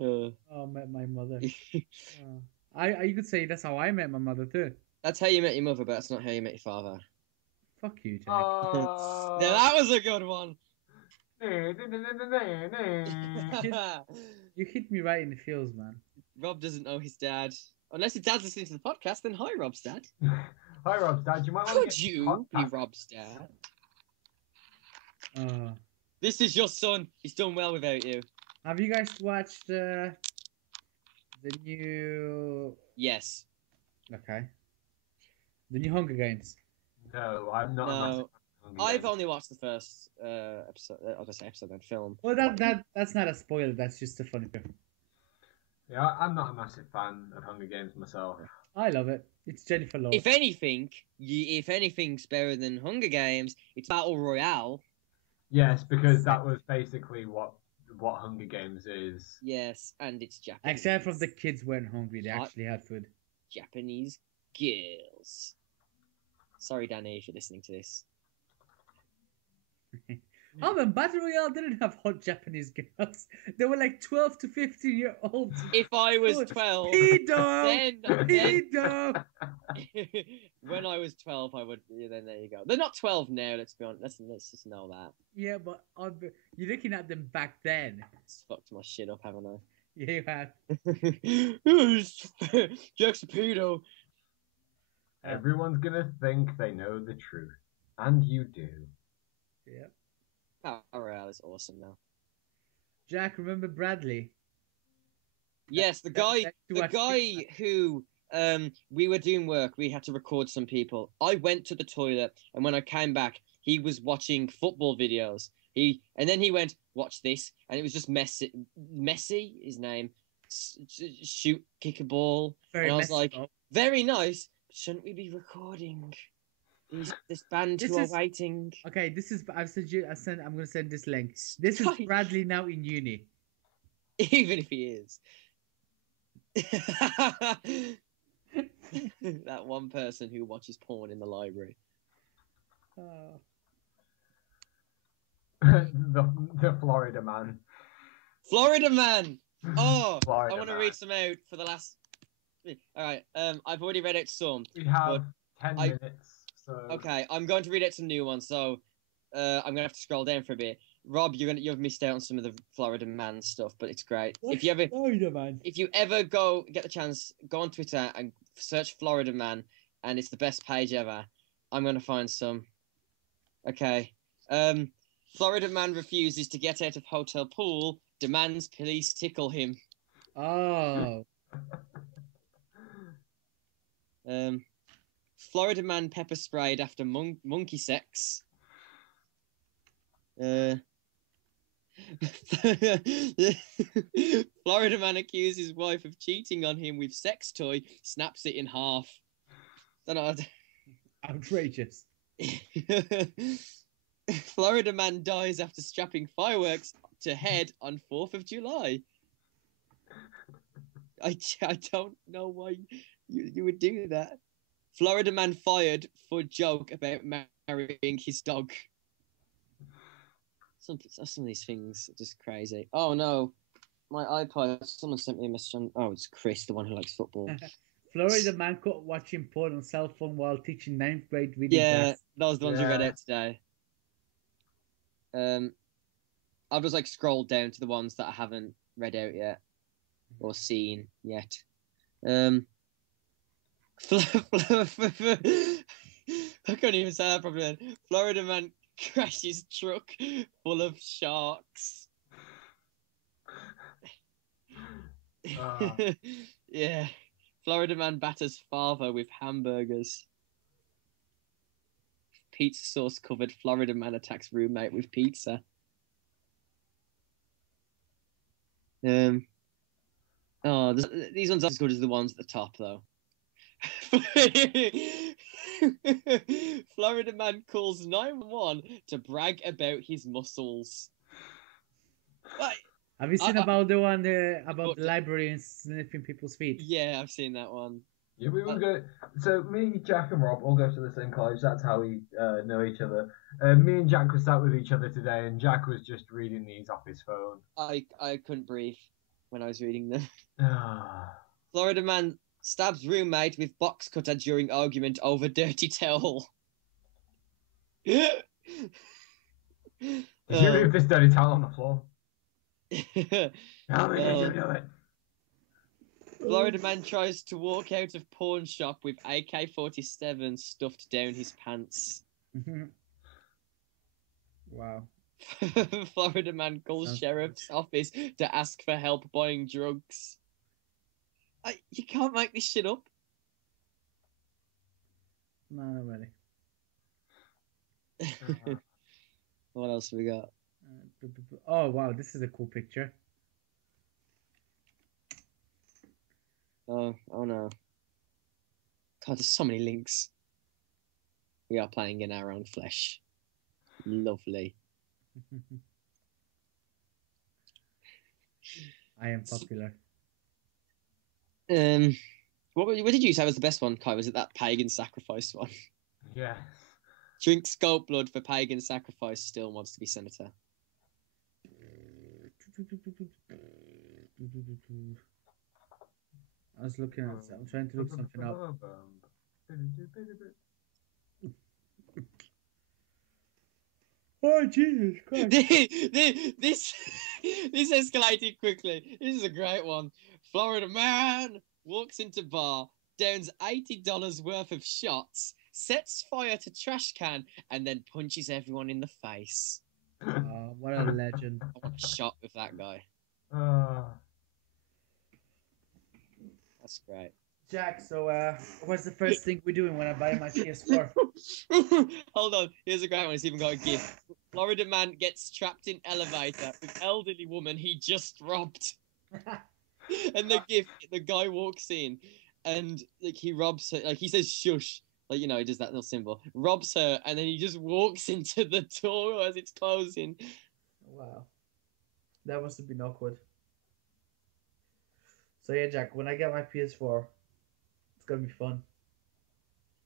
Oh, I met my mother. You could say that's how I met my mother too. That's how you met your mother, but that's not how you met your father. Fuck you, Jack. Now that was a good one. You hit me right in the feels, man. Rob doesn't know his dad. Unless his dad's listening to the podcast, then hi, Rob's dad. Hi, Rob's dad. You might want Could you be Rob's dad? This is your son. He's done well without you. Have you guys watched the new... Yes. Okay. The new Hunger Games? No, I'm not. No. I've only watched the first episode. I was gonna say episode and film. Well, that's not a spoiler. That's just a funny thing. Yeah, I'm not a massive fan of Hunger Games myself. I love it. It's Jennifer Lawrence. If anything's better than Hunger Games, it's Battle Royale. Yes, because that was basically what Hunger Games is. Yes, and it's Japanese. Except for the kids weren't hungry. They actually had food. Japanese girls. Sorry, Danny, if you're listening to this. Oh man, Battle Royale didn't have hot Japanese girls. They were like 12 to 15-year-olds. If I was Oh, 12, Pedo! then Pedo! when I was 12, I would. Yeah, then there you go. They're not 12 now. Let's be honest. Let's just know that. Yeah, but you're looking at them back then. It's fucked my shit up, haven't I? Yeah, you have. Jack's a pedo. Everyone's gonna think they know the truth, and you do. Yeah. Power Royale is awesome now. Jack, remember Bradley? Yes, the guy who we were doing work. We had to record some people. I went to the toilet, and when I came back, he was watching football videos. And then he went, "Watch this," and it was just Messi, his name, kick a ball, and I was like, "Very nice. Shouldn't we be recording? This band who are waiting." Okay, this is. I'm gonna send this link. This is Bradley now in uni. Even if he is. That one person who watches porn in the library. the Florida man. Florida man. Oh, Florida I want to read some out for the last. All right. I've already read out some. We have 10 minutes. So okay, I'm going to read out some new ones. So, I'm gonna have to scroll down for a bit. Rob, you've missed out on some of the Florida man stuff, but it's great. If you ever get the chance, go on Twitter and search Florida man, and it's the best page ever. I'm gonna find some. Okay. Florida man refuses to get out of hotel pool, demands police tickle him. Oh. Florida man pepper sprayed after monkey sex. Florida man accuses his wife of cheating on him with sex toy, snaps it in half. Don't know. Outrageous. Florida man dies after strapping fireworks to head on 4th of July. I don't know why you would do that. Florida man fired for joke about marrying his dog. Some of these things are just crazy. Oh no, my iPod. Someone sent me a message on. Oh, it's Chris, the one who likes football. Florida man caught watching porn on cell phone while teaching 9th grade reading class. Those are the ones we read out today. I've just scrolled down to the ones that I haven't read out yet or seen yet. I can't even say that properly. Florida man crashes truck full of sharks. Yeah. Florida man batters father with hamburgers. Pizza sauce covered Florida man attacks roommate with pizza. These ones aren't as good as the ones at the top though. Florida man calls 911 to brag about his muscles. Have you seen about the one about the library and sniffing people's feet? Yeah, I've seen that one. Yeah, we all go. So me, Jack, and Rob all go to the same college. That's how we know each other. Me and Jack were sat with each other today, and Jack was just reading these off his phone. I couldn't breathe when I was reading them. Florida man stabs roommate with box cutter during argument over dirty towel. Did you leave this dirty towel on the floor? How did you do it? Florida man tries to walk out of pawn shop with AK-47 stuffed down his pants. Wow. Florida man calls sheriff's office to ask for help buying drugs. You can't make this shit up. No, not really. What else have we got? Oh, wow, this is a cool picture. Oh no. God, there's so many links. We are playing in our own flesh. Lovely. I am popular. What did you say was the best one, Kai? Was it that pagan sacrifice one? Yes. Drink skull blood for pagan sacrifice. Still wants to be senator. I was looking at. I'm trying to look something up. Oh Jesus Christ! this escalated quickly. This is a great one. Florida man walks into bar, downs $80 worth of shots, sets fire to trash can, and then punches everyone in the face. Oh, what a legend! I want a shot with that guy. That's great. Jack, so what's the first thing we're doing when I buy my PS4? Hold on, here's a great one. It's even got a gift. Florida man gets trapped in elevator with elderly woman he just robbed. And the guy walks in and like he robs her, like he says shush, like you know, he does that little symbol, robs her, and then he just walks into the door as it's closing. Wow. That must have been awkward. So yeah, Jack, when I get my PS4, it's gonna be fun.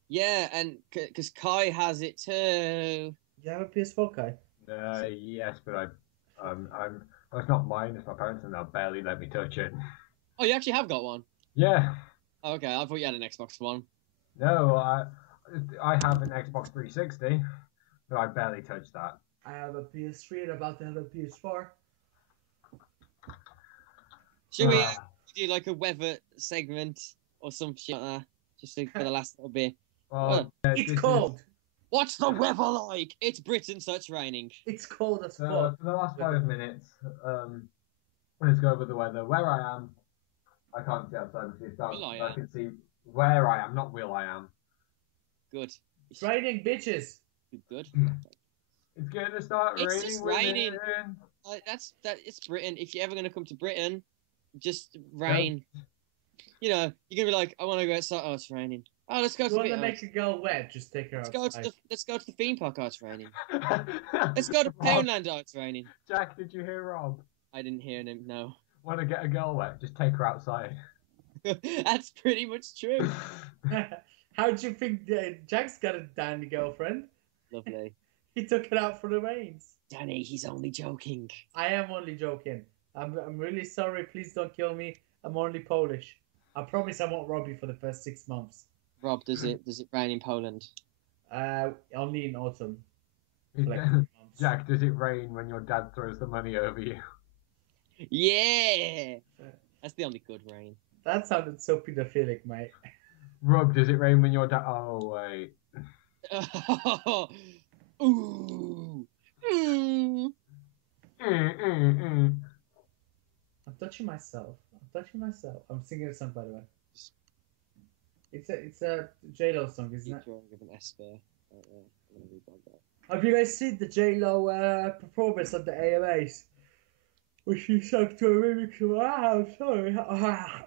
Yeah, and because Kai has it too. You have a PS4, Kai? Yes, but it's not mine. It's my parents, and they'll barely let me touch it. Oh, you actually have got one? Yeah. Okay, I thought you had an Xbox One. No, I have an Xbox 360, but I barely touch that. I have a PS3 and about to have a PS4. Should we do like a weather segment or some shit like that? Just for the last little bit. It's cold. What's the weather like? It's Britain, so it's raining. It's cold as fuck. For the last 5 minutes, let's go over the weather. Where I am, I can't see outside because it's dark. I can see where I am, not will I am. Good. It's raining, bitches. Good. It's going to start raining. It's just raining. It's Britain. If you're ever going to come to Britain, just rain. Nope. You know, you're going to be like, I want to go outside. Oh, it's raining. Oh, let's go. You want to make a girl wet? Just take her outside. Let's go to the theme park. Oh, it's raining. Let's go to Poundland. Oh, it's raining. Jack, did you hear Rob? I didn't hear him. No. Want to get a girl wet? Just take her outside. That's pretty much true. How do you think Jack's got a Danny girlfriend? Lovely. He took it out for the rains. Danny, he's only joking. I am only joking. I'm really sorry. Please don't kill me. I'm only Polish. I promise I won't rob you for the first 6 months. Rob, does it rain in Poland? Only in autumn. Jack, does it rain when your dad throws the money over you? Yeah! That's the only good rain. That sounded so pedophilic, mate. Rob, does it rain when your dad... Oh, wait. Ooh! I'm touching myself. I'm singing a song, by the way. It's a J-Lo song, isn't it? Have you guys seen the J-Lo performance of the AMAs? Where she sang to a remix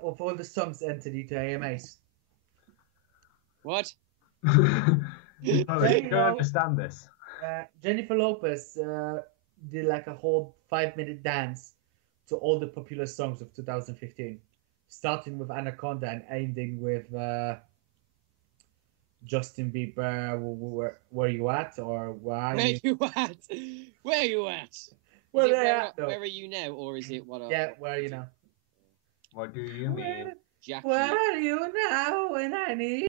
of all the songs entered into AMAs. What? You don't understand this. Jennifer Lopez did like a whole 5-minute dance to all the popular songs of 2015. Starting with Anaconda and ending with Justin Bieber, where you at? Or where are you? Where you at? Where are you now? Or is it what? Yeah, where are you now? What do you mean? Jackie. Where are you now when I need